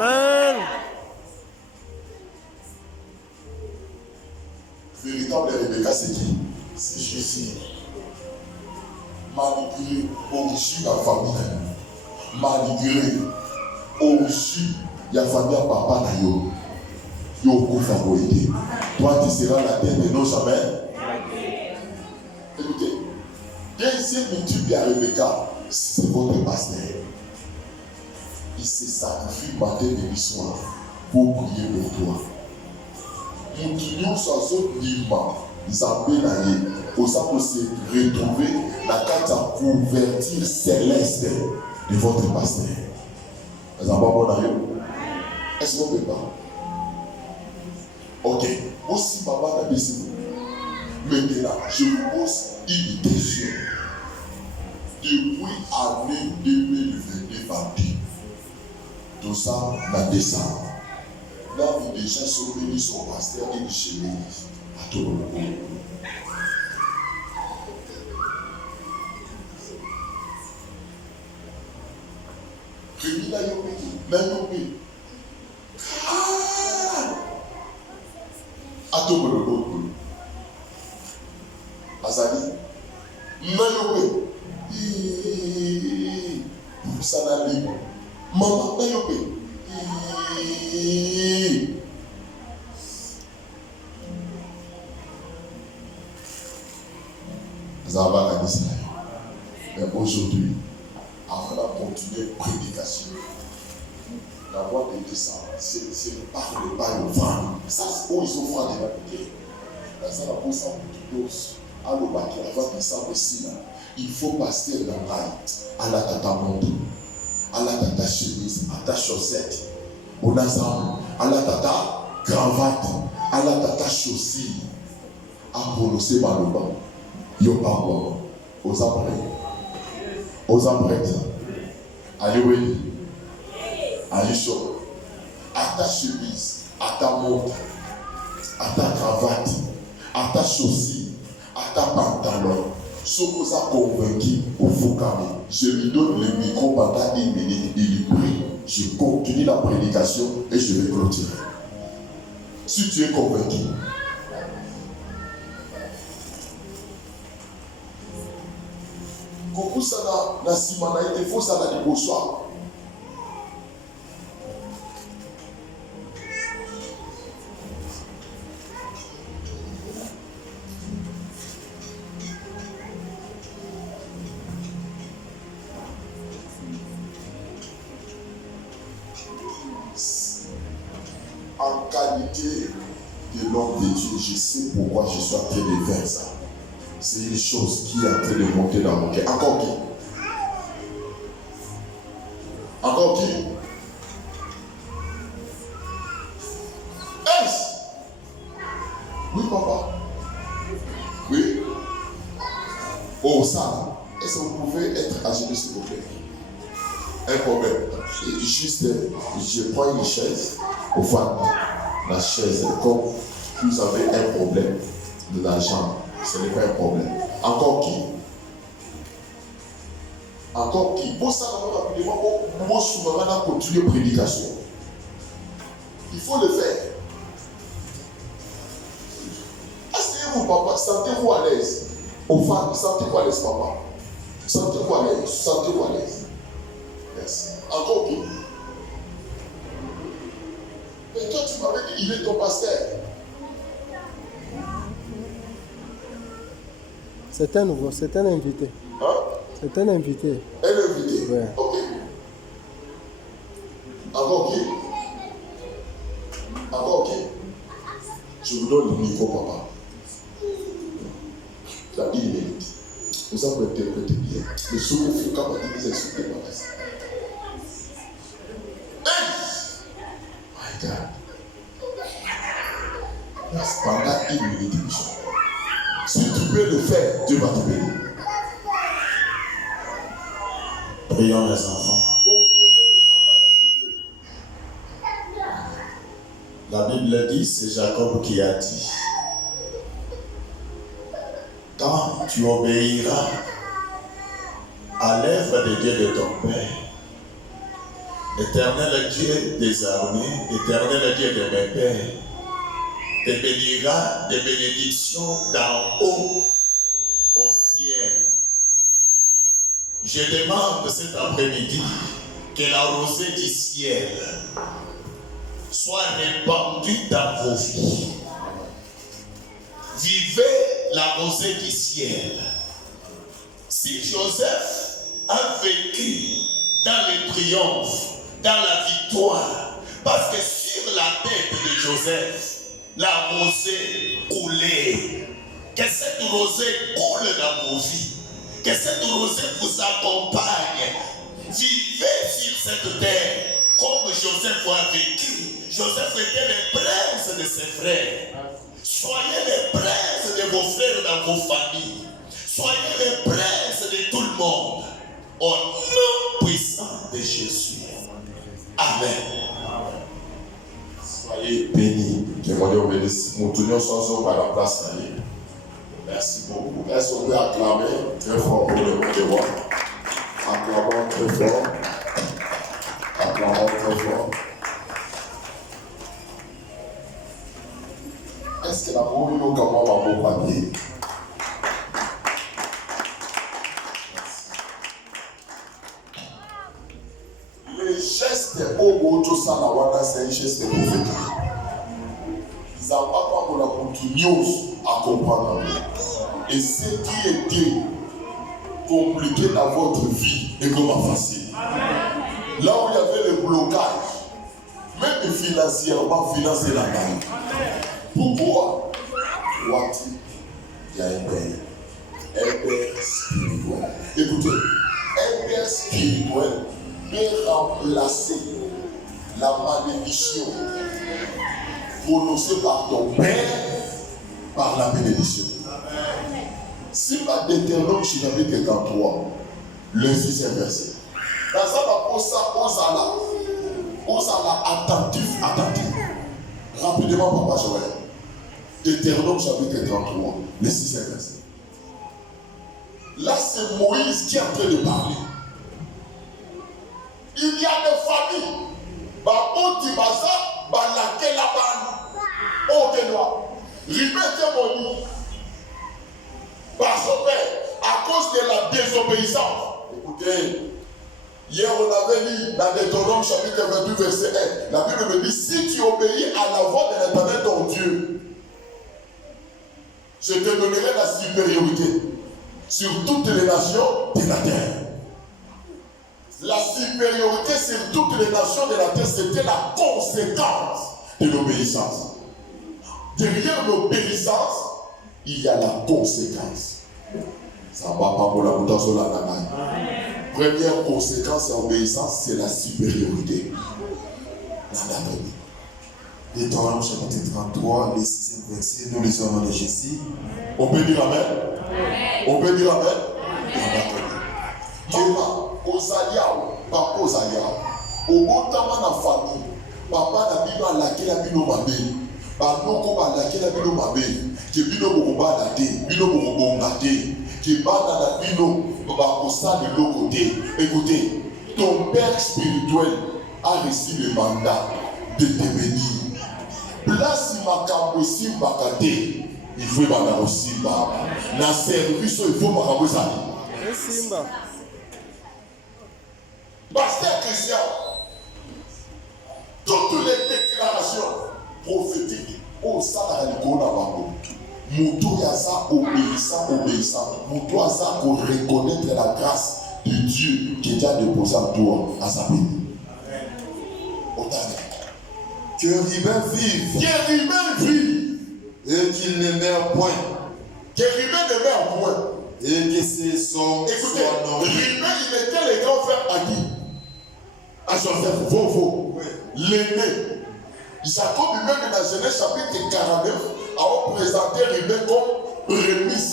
Amen. Véritable Rebecca, c'est qui? C'est Jésus. Manipulé, enrichi la famille. Manipulé, enrichi la famille papa na yo. Yo Okufa Oyite. Toi, tu seras la terre de nos jamais. Écoutez, deuxième étude de Rebecca, c'est votre pasteur. Il se sacrifie matin et soir pour prier pour toi. Nous sans autre lima, pour ça pour se retrouver dans la couverture céleste de votre pasteur. Est-ce qu'on peut pas? Ok. Aussi, maman a dit maintenant, je vous pose une question. Depuis l'année 2022, tout ça dans décembre. Là, il déjà sauvé son pasteur et chemise à tout le monde. Rémi l'a yopé. À tout le monde. Azali, Nayopé. Ça n'a libre. Maman, Nayopé. Zaba a dit ça. Mais aujourd'hui, avant de continuer la prédication, la voix de descendre, c'est pas le pas au vent. Ça, c'est où ils ont fait des papiers. Là, ça va pour ça pour tous. À le bateau, avant de descendre ici, là, il faut passer dans l'ail. À la tata montre, à la tata chemise, à ta chaussette. On a ça, à la tata cravate, à la tata chaussille. À prononcer par le bas. Yo pas bon. Aux après. Are you ready? Are you sure? À ta chemise, à ta montre, à ta cravate, à ta chaussille, à ta pantalon. Ce que vous avez convaincu au Foucault, je lui donne le micro pendant 1 minute, il prie. Je continue la prédication et je vais clôturer. Si tu es convaincu, Koko sana na simana ite fo sana di bonsoir. En qualité de l'homme de Dieu, je sais pourquoi je suis en train de faire ça. C'est une chose qui est en train de monter dans mon cœur. Encore qui? Encore qui? Est-ce? Oui, papa. Oui. Oh, ça. Est-ce que vous pouvez être à genoux, s'il vous plaît? Un problème. Juste, je prends une chaise au fond. La chaise, comme vous avez un problème de la jambe. Ce n'est pas un problème. Encore qui? Encore qui? Pour ça, pour souvent continuer la prédication. Il faut le faire. Asseyez-vous, papa. Sentez-vous à l'aise. Aux femmes, sentez-vous à l'aise, papa. Sentez-vous à l'aise. Sentez-vous à l'aise. Yes. Encore qui? Mais toi, tu m'avais dit, il est ton pasteur. C'est un nouveau, c'est un invité. Hein? C'est un invité. Un invité? Ouais. Ok. Encore qui? Encore qui? Je vous donne le micro, papa. Tu as 1 minute. Vous avez interprété bien. Le second fou, quand on dit que c'est pas ça. Hey! My God. Pendant 1 minute, Michel. Si tu peux le faire, Dieu va te bénir. Prions les enfants. La Bible dit, c'est Jacob qui a dit, quand tu obéiras à l'œuvre de Dieu de ton Père, l'Éternel Dieu des armées, l'Éternel Dieu de mes pères, te bénira des bénédictions d'en haut au ciel. Je demande cet après-midi que la rosée du ciel soit répandue dans vos vies. Vivez la rosée du ciel. Si Joseph a vécu dans le triomphe, dans la victoire, parce que sur la tête de Joseph, la rosée coulait. Que cette rosée coule dans vos vies. Que cette rosée vous accompagne. Vivez sur cette terre comme Joseph a vécu. Joseph était le prince de ses frères. Soyez les princes de vos frères dans vos familles. Soyez les princes de tout le monde. Au nom puissant de Jésus. Amen. Soyez bénis. Que mon Dieu bénisse. Nous tournons sans eau à la place. Merci beaucoup. Est-ce qu'on peut acclamer très fort pour le monde de voir? Acclamons très fort. Acclamons très fort. Est-ce que la boue est comme un beau papier? Les gestes au bout de ça, c'est un geste prophétique. Ils n'ont pas pour la continuité à comprendre. Et ce qui était compliqué dans votre vie est comme facile. Là où il y avait le blocage, même financièrement, financer la main. Pourquoi? Il y a un père spirituel. Écoutez, un père spirituel peut remplacer la malédiction prononcée par ton père par la bénédiction. Si ma Deutéronome chapitre 33, le 6e verset, dans ça, osala attentif. Rapidement, papa Joël. Deutéronome chapitre 33, le 6e verset. Là, c'est Moïse qui est en train de parler. Il y a des familles. Baboti baza, balake la ban. Oh, Benoît. Répétez mon nom. Par son père, à cause de la désobéissance. Écoutez, hier on avait lu dans Deutéronome chapitre 28 verset 1. La Bible me dit, si tu obéis à la voix de l'Éternel ton Dieu, je te donnerai la supériorité sur toutes les nations de la terre. La supériorité sur toutes les nations de la terre, c'était la conséquence de l'obéissance. Derrière l'obéissance, il y a la conséquence. Ça va pas pour la bouteille sur la nanaï. Première conséquence en obéissance, c'est la supériorité. L'anatomie. Deutéronome chapitre 33, le 6e verset, nous lisons dans le Jésus. On peut dire Amen? On peut dire Amen? Papa, Ozaliao, papa Ozaliao. Au bout de la famille, papa n'a pas la laquelle a bino mabé. Banoko ba laquelle a bino mabé. Que bino boba la té, bino boba té. Que bana na bino ba kosa de l'autre côté. Écoutez, ton père spirituel a reçu le mandat de te bénir. Place makambo si bakate, il faut bana aussi ba. Na service il faut makambo ça. Simba. Pasteur Christian, toutes les déclarations prophétiques au salaire de Gonabango, Moutou Yaza obéissant, Moutou Yaza pour reconnaître la grâce de Dieu qui est déjà déposé en toi à sa vie. Que Ribin vive et qu'il ne meurt point. Que Ribin ne meurt point. Et que ses sons écoutez, soient nommés. Ribin, il était le grand frère à qui? À Joseph, Vovo, l'aîné. Jacob lui-même dans Genèse chapitre 49 a présenté Ribin comme prémisse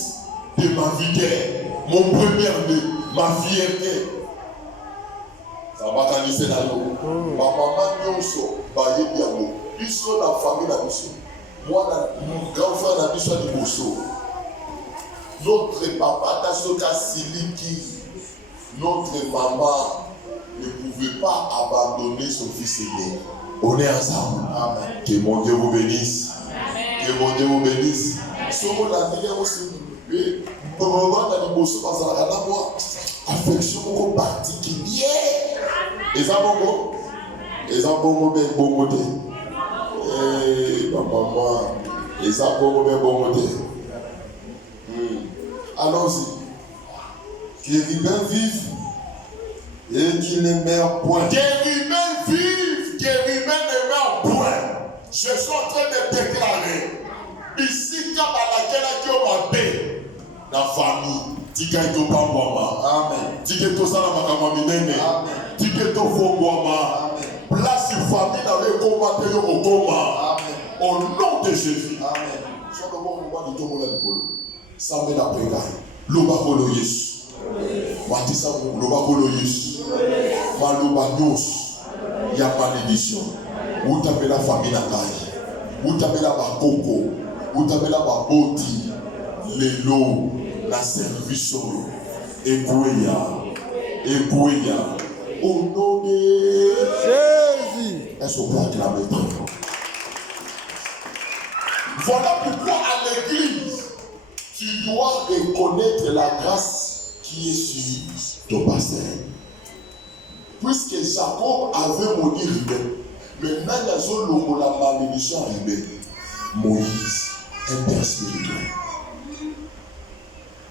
de ma vie, mon premier-né, ma fierté. Ça va canaliser dans l'eau. Ma maman Nyonso, Baye Biamo, ils sont dans la famille la mission. Moi, mon grand frère la mission de Bosso. Notre papa Tasoka Siliki, notre maman ne pouvait pas abandonner son fils aîné. On est ensemble. Amen. Que mon Dieu vous bénisse. Amen. Que mon Dieu vous bénisse. Somo la vie aussi. Pour le moment, dans les Bosso, parce que là, moi, affection beaucoup particulière. Et ça, bon, et ça, bon, bon côté. Et maman, et ça, bon côté. Allons-y. Que Ribin vive et qu'il ne meurt point. Que Ribin vive, que Ribin ne meurt point. Je suis en train de déclarer ici tika balakela ki o mabe na famille tika to pambwama amen tika to sala makamwa minene amen tika to fongwama amen place famille na le combattre yo okoma amen au nom de Jésus amen so do mo kwa di to mo la likolo sambe na peka loba kolo Yesu watisa loba kolo Yesu maloba nyos ya malédiction utapela famille na kai utapela bakoko utapela baboti lelo la service eboya au nom de Jésus. Est-ce qu'on peut acclamer très fort? Voilà pourquoi à l'église tu dois reconnaître la grâce qui est sur ton pasteur. Puisque Jacob avait maudit Ribé, maintenant il y a Zolongo la malédiction à Ribé. Moïse, un père spirituel.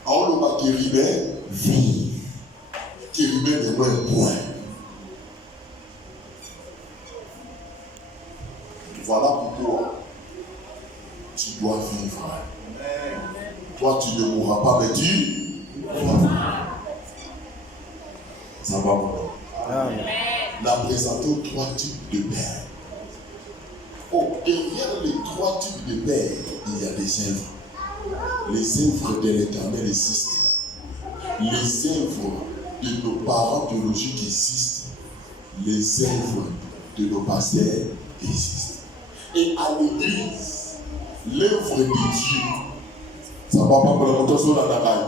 Alors le bas qui Ribé vit, qui Ribé ne doit un point. Voilà pourquoi tu dois vivre. Toi, tu ne mourras pas, mais tu vas vivre. Ça va maintenant. Amen. La présenter 3 types de pères. Oh, derrière les 3 types de pères, il y a des œuvres. Les œuvres de l'Éternel existent. Les œuvres de nos parents théologiques existent. Les œuvres de nos pasteurs existent. Et à l'église, l'œuvre de Dieu, ça va pas pour la motation dans la raille.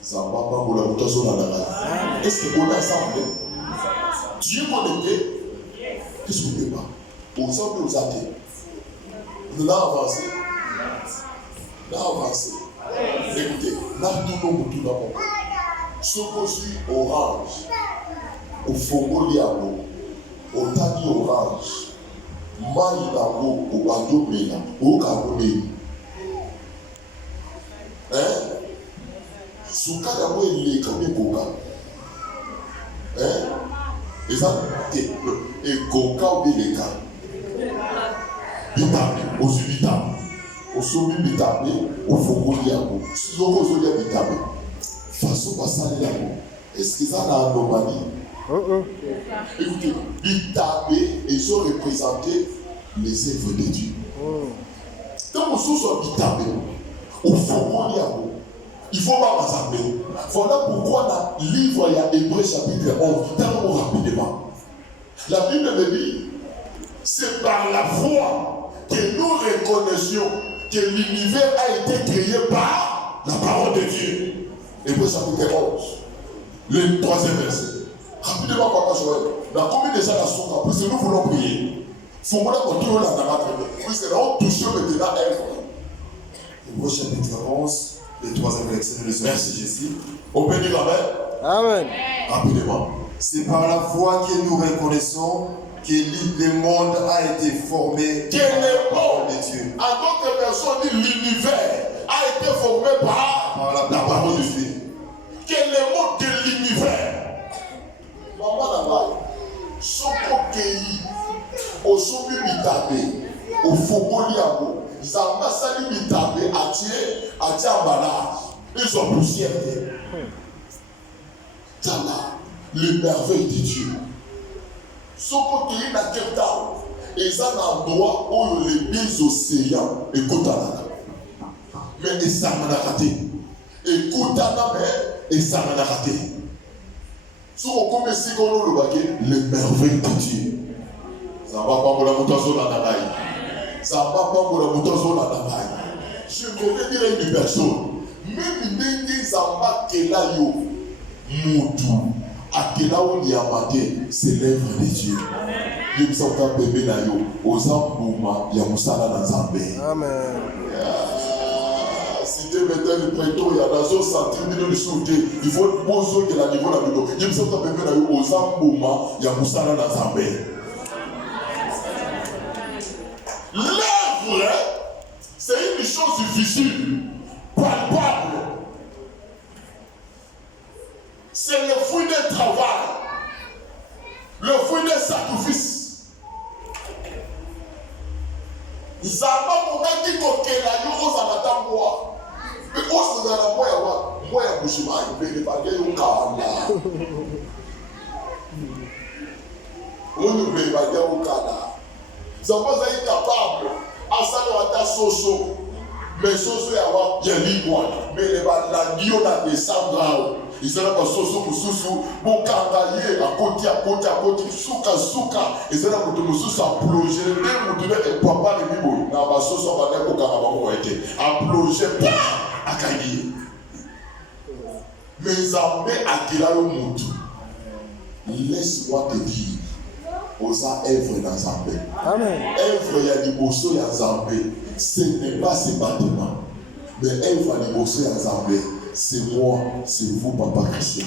Ça va pas pour la motation dans la raille. Est-ce que on a ça? Dieu connecté? Qu'est-ce qu'on ne peut pas? On semble aux athées. Nous avons avancé. Écoutez, là, tout le monde, ce qu'on suit orange, au fongo liabo, au tani orange. Mai nango obanjo mena okabomeli suka yango eleka mekoka eza te ekoka obeleka bitabe ozwi bitabe osomi bitabe ofongoli yango soko ozolia bitabe faso basali yango est-ce que eza na anomalie? Écoutez, Bitabé, ils ont représenté les œuvres de Dieu. Donc, on soit Bitabé, au fond, il faut pas m'assembler. Voilà pourquoi dans le livre, il y a Hébreux chapitre 11, tellement rapidement. La Bible me dit, c'est par la foi que nous reconnaissions que l'univers a été créé par la parole de Dieu. Hébreux chapitre 11, le 3e verset. Rapidement, papa Joël, la commune déjà la source, puisque nous voulons prier. Il faut qu'on continue la narration, puisque nous avons touché maintenant elle. Hébreux chapitre 11, le 3e verset, nous lisons ici Jésus. On peut dire Amen. Amen. Rapidement. C'est par la foi que nous reconnaissons que le monde a été formé Que le monde de Dieu. En d'autres personnes, dit l'univers a été formé par la parole de Dieu. Que le monde de l'univers. Maman Nabai, Soko Kei, Osobi Bitabe, Ofogoliabo, Zamba Sali Bitabe, Atie Ambala, ils ont poussière. Tala, les merveilles de Dieu. Soko Kei na Cape Town, et ça n'a droit où les deux océans, écoutana. Mais et ça m'a raté. Écoutana, mais et ça m'a raté. Si on commence à les merveilles de Dieu, ça va pas pour la mutation dans la taille. Ça va pas pour la mutation dans la taille. Je voudrais dire à une personne, même si ça va que là, Moutou, à quel là où il y a maté, c'est l'œuvre de Dieu. Dieu nous a bébé na yo, aux ambouma, il y a Moussala dans Zambé. Amen. Si Dieu mettait le préto, il y a dans un centime de sauter. Il faut le bon saut de la niveau de la vidéo. Il me semble que bébé na yo, aux ambouma, il y a Moussala dans Zambé. L'œuvre, c'est une chose difficile, palpable. C'est le fruit d'un travail, le fruit d'un sacrifice. Zamba mongaki kokela yo ozala moi ya kushima ipele badia yokala on ne badia yokala zambaza est capable asala wata soso mais soso ya wa ya libwa mais le balandio na descendre izala ba soso mususu bokanga ye akoti suka izala mutu mususu a plonger de mutu ne papa le bibo na ba soso ba ne kokanga ba ko ete a plonger akayi mais Nzambe akila yo mutu laisse-moi te dire osa œuvre dans Nzambe. Amen. Œuvre ya liboso ya Nzambe, ce n'est pas ce bâtiment, mais œuvre ya liboso ya Nzambe, c'est moi, c'est vous, Papa Christian.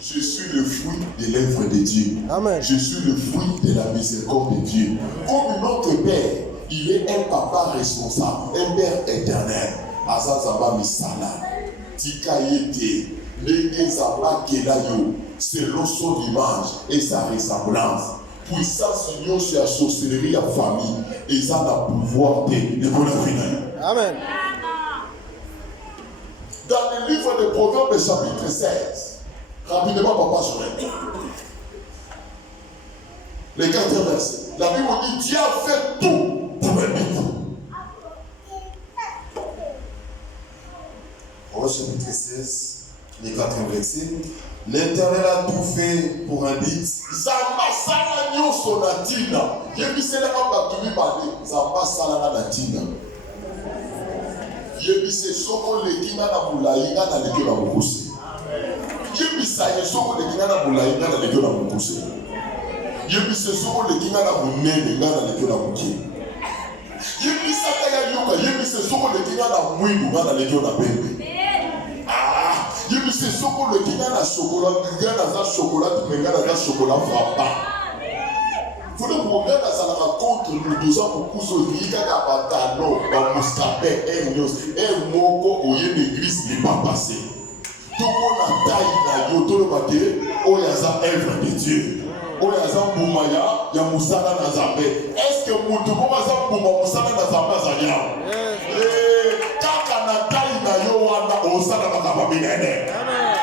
Je suis le fruit de l'œuvre de Dieu. Amen. Je suis le fruit de la miséricorde de Dieu. Comme notre Père, il est un papa responsable, un Père éternel. Azazaba misala, tika yete, lege zaba kelayo, selon son image et sa ressemblance. Puissance union sur la sorcellerie en famille, et ça a pouvoir de bonne finale. Amen. Dans le livre de Proverbes, chapitre 16, rapidement, papa, je vais. Le 4e verset. La Bible dit Dieu a fait tout pour un but. Au chapitre 16, le 4e verset. L'Éternel a tout fait pour un but. Zamba sala nyonso na tina. Yebisela kamba tumi bale. Zamba sala na tina. Yebise soko lekina na mulai na lekio na mukuse. Yebisa ye soko lekina na mulai na lekio na mukuse. Yebise soko lekina na munene na lekio na muke. Yebisa kaya yoka yebise soko lekina na mwindu na lekio na pembe. Yebise soko lekina na chocolat, ngana za chocolat, ngana za chocolat frappant. Faut le problème à ça la contre nous deux ans pour couso nika ka pantalon, ba moustache et moko oye l'église n'est pas passé. Tout le monde a taille na yo to le maté, o ya za œuvre de Dieu. O ya za boumaya, ya musala na zambe. Est-ce que mutu ko za bouma musala na zambe za ya? Kaka na taille na yo wana o sala makaba binene.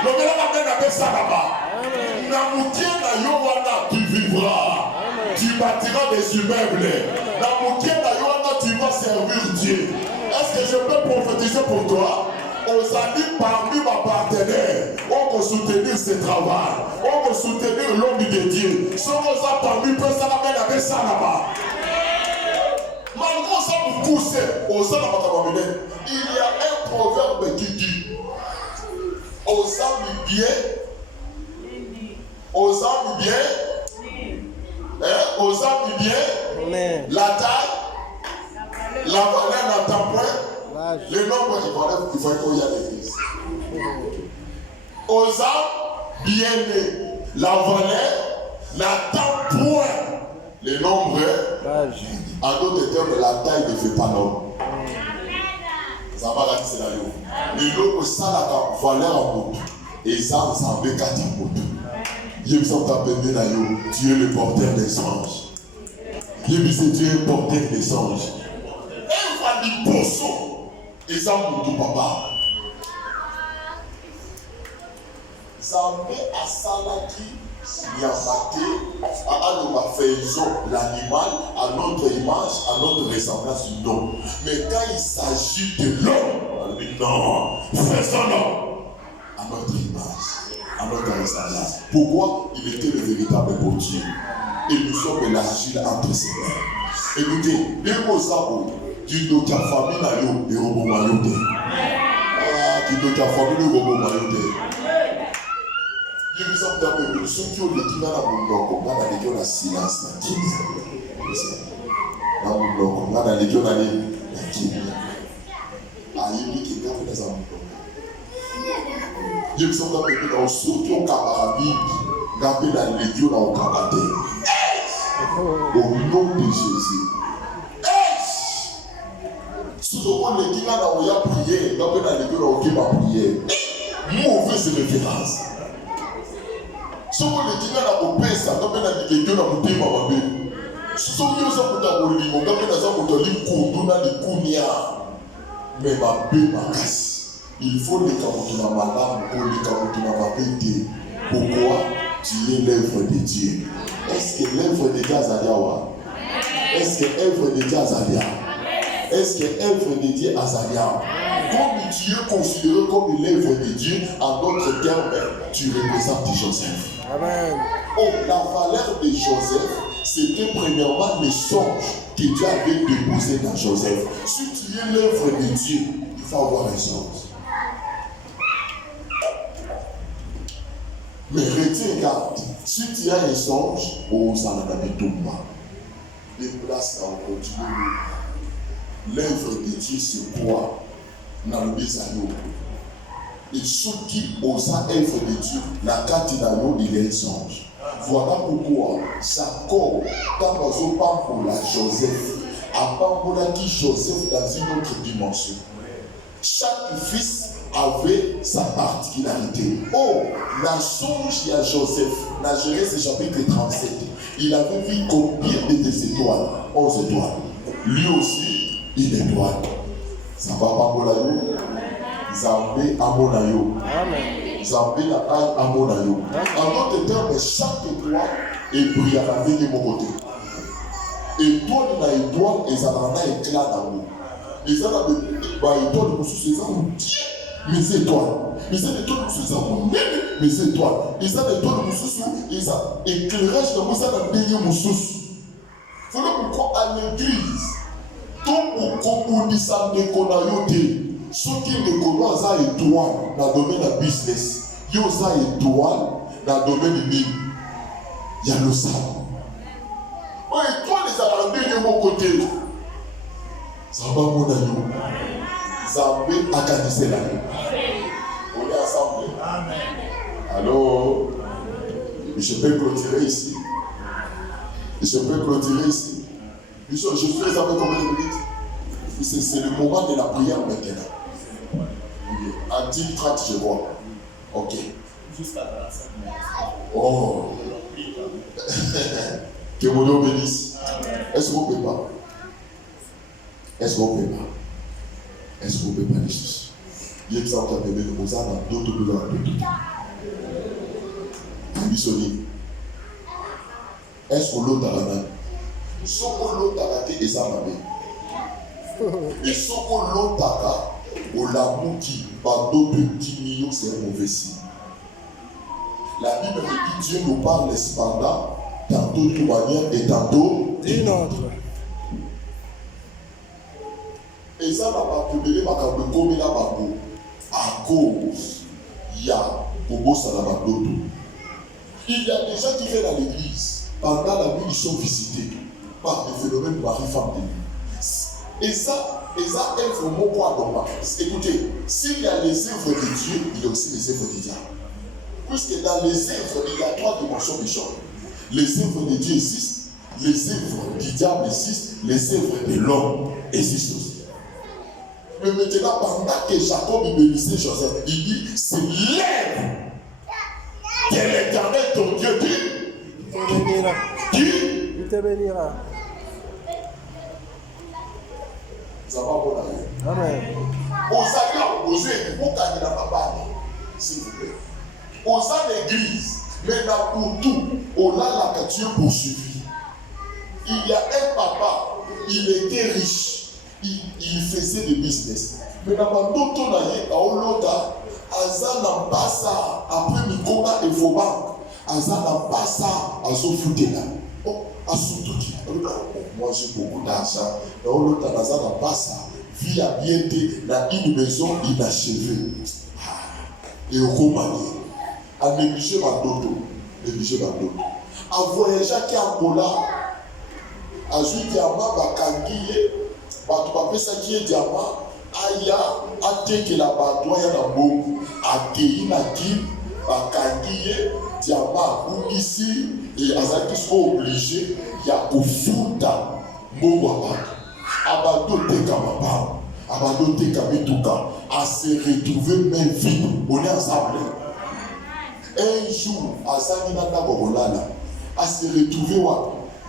Lobela ka tena pesa kaba. Na mutie na yo wana tu vivras. Tu bâtiras des immeubles. Dans mon pied d'ailleurs, tu vas servir Dieu. Est-ce que je peux prophétiser pour toi? Aux amis parmi ma partenaire, on va soutenir ce travail. On va soutenir l'homme de Dieu. Si on va parmi peu, ça va mettre avec ça là-bas. Malgré ça, vous poussez aux amis. Il y a un proverbe qui dit aux amis bien, aux amis bien. Aux amis bien, la taille, la valeur n'attend point, le nombre il faut qu'il y a l'église. Aux âmes bien nés, la valeur n'attend point, le nombre, en d'autres termes, la taille ne fait pas l'homme. Ça va là, c'est là. Le nombre, ça la valeur en bout, et ça, ça en fait 4 bouts. Dieu est le porteur des anges. Dieu est le porteur des anges. Et va dire poisson. Et ça mon papa. Zambé a salaki, yamate, à nous faisons l'animal à notre image, à notre ressemblance. Non. Mais quand il s'agit de l'homme, on dit non, faisons-le à notre image. À notre ressemblance. Pourquoi? Il était le véritable portier. Et nous sommes l'argile entre ses mains. Écoutez, les mots savent, tu dois ta famille na yo, et robo mayote. Tu dois ta famille le robo mayote. Il nous a tapé, ceux qui ont le kina na mouloko, on a les gens la silence na kina. Na mouloko, on a les gens la kina. Aïe, qui est dans les amours. Dieu nous a permis dans ce qui est camarade, d'appeler la légion dans le camarade. Au nom de Jésus. Si on est qui dans la prière, d'appeler la légion dans le prière. Mauvaise référence. Si on est qui dans la paix, ça d'appeler la légion dans le prière. Si on est qui dans le limon, d'appeler la légion dans le limon, mais ma paix, ma casse. il faut les Kamutuna Madame ou les Kamutuna Mapete. Pourquoi tu es l'œuvre de Dieu? Est-ce que l'œuvre de Dieu Azaliawa? Est-ce que l'œuvre de Dieu Azalia? Est-ce que l'œuvre de Dieu Azalia? Comme tu es considéré comme l'œuvre de Dieu, en d'autres termes, tu représentes Joseph. Amen. Oh, la valeur de Joseph, c'était premièrement le songe que Dieu avait déposé dans Joseph. Si tu es l'œuvre de Dieu, il faut avoir un songe. Mais retiens garde, si tu as un songe, oh, ça n'a pas tout mal. Les places là, on continue. L'œuvre de Dieu, c'est quoi? Dans le Bézano. Et ceux qui osent œuvre de Dieu, la carte d'Ano, il est un songe. Voilà pourquoi Jacob, quand on parle pour la Joseph, a parlé qui Joseph dans une autre dimension. Chaque fils avait sa particularité. Oh, la songe il y a Joseph, dans Genèse chapitre 37, il avait vu combien des étoiles? 11 étoiles. Lui aussi, une étoile. Ça va pas pour la yo. Zambé Amonayo. Amen. Zambé Amonayo. En d'autres termes, chaque étoile est brillante avec mon côté. Étoile na étoile, et ça en a éclat dans l'eau. Et ça a des étoiles pour ceux qui ont mes étoiles. Mais ça des étoiles pour ceux qui ont mes étoiles. Et ça des étoiles pour ceux qui ont éclairage dans ça dans le mon sous. Voilà pourquoi à l'église, tout pour dit ça ne connaît ceux qui ne connaissent pas étoile dans le domaine de business, ils ont étoile dans le domaine de il y a le sable. Oh, étoile les a de mon côté. Ça va mon ami. Zambé a canissé là. On est ensemble. Amen. Allô? Je peux clôturer ici. Je peux clôturer ici. Je suis avec combien de minutes? C'est le moment de la prière maintenant. En 10-30, je vois. Ok. Jusqu'à 35 minutes. Oh. Que mon Dieu bénisse. Est-ce qu'on peut pas? Est-ce qu'on peut pas? Est-ce qu'on peut pas les choses? Il y a que ça qui a permis de poser dans d'autres gouvernements. Est-ce qu'on l'a dans ce qu'on l'a dans et ça m'a et ce qu'on l'a dans au l'amour qui par d'autres 10 millions, c'est un mauvais signe. La Bible dit Dieu nous parle cependant tantôt d'une manière et tantôt d'une autre. Et ça n'a pas publié ma campagne comme la babo à cause il y a Bobo Salabadoto. Il y a des gens qui viennent à l'église pendant la nuit, ils sont visités par des phénomènes mari-femme de nuit. Et ça est vraiment quoi donc? Écoutez, s'il y a les œuvres de Dieu, il y a aussi les œuvres du diable. Puisque dans les œuvres, il y a 3 dimensions de choses. Les œuvres de Dieu existent, les œuvres du diable existent, les œuvres de l'homme existent aussi. Mais maintenant, pendant que Jacob bénissait Joseph, il dit, c'est l'œuvre que l'Éternel ton Dieu Il te bénira. Ça va bon aller. Amen. Aux Osez, s'il vous plaît. Aux l'église, mais dans pour tout, on a la capture poursuivie. Il y a un papa, il était riche, il faisait des business. Mais dans d'autres on a l'autre, Azana Bassa, après Mikona et Faubank, Azana Bassa, Azofutela. Oh, Asutuki. Moi j'ai beaucoup d'argent. Dans l'autre, Azana Bassa, vit à bientôt dans une maison inachevée. Et au Romani. À négliger ma dodo. À voyager qui a Angola, à jouer diamant, à Kangiye, à tout ça qui est diamant, aya, à teke la badoya na bongo, à teyi na kim, à Kangiye, diamant, ou ici, et à ça qui sont obligés, il y a au fouta, bongo à bateau teka mapam, à bateau teka mituka, à se retrouver même vite, on est ensemble. Un jour, à Sanginata Bobolala, à se retrouver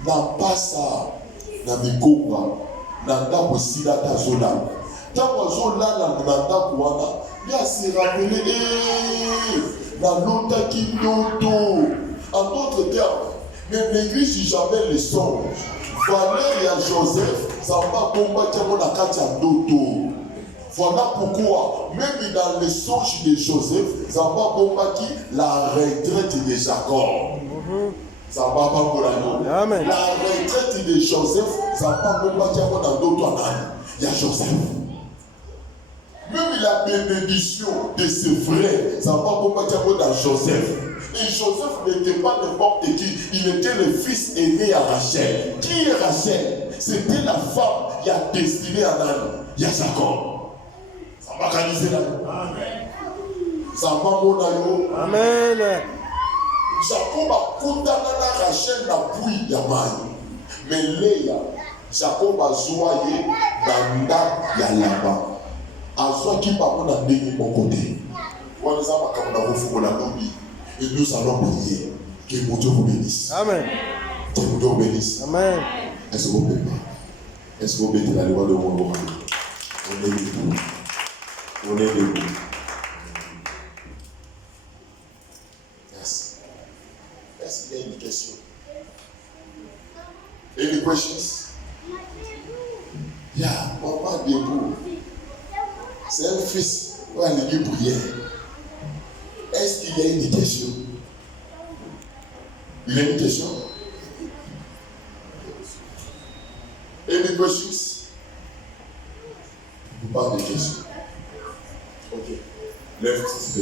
dans Passa, dans Mikonga, dans Tabosilata Zola. Tabozola, dans Nanda Kouana, Il a se rappelé, la nota qui noto. En d'autres termes, ne néglige jamais les songes. Valer et Joseph, ça va combattre la carte d'auto. Voilà pourquoi, même dans les songes de Joseph, ça va combattre la retraite de Jacob. Ça va pas pour la Amen. La retraite de Joseph, ça va combattre dans d'autres âmes. Il y a Joseph. Même la bénédiction de ses frères, ça va combattre dans Joseph. Et Joseph n'était pas n'importe qui, il était le fils aîné à Rachel. Qui est Rachel? C'était la femme qui a destiné à l'âne. Il y a Jacob. Ça va canaliser là. Amen. Ça va mon aïe. Amen. Jacob a condamné Rachel na bouille ya maï. Mais Léa, Jacob a joyé dans nda ya Laban. A joie qui par contre a déni mon côté. Voilà ça va comme dans vos la lobby. Et nous allons prier. Que mon Dieu vous bénisse. Amen. Que mon Dieu vous bénisse. Amen. Est-ce que vous pouvez pas? Est-ce que vous mettez la loi de mon nom? On est debout. On est debout. Merci. Est-ce qu'il y a une question? Any questions? Yeah, maman debout. C'est un fils qui a l'église prière. Est-ce qu'il y a une question? Il y a une question? Any questions? Pas de questions. Ok. Lève-toi.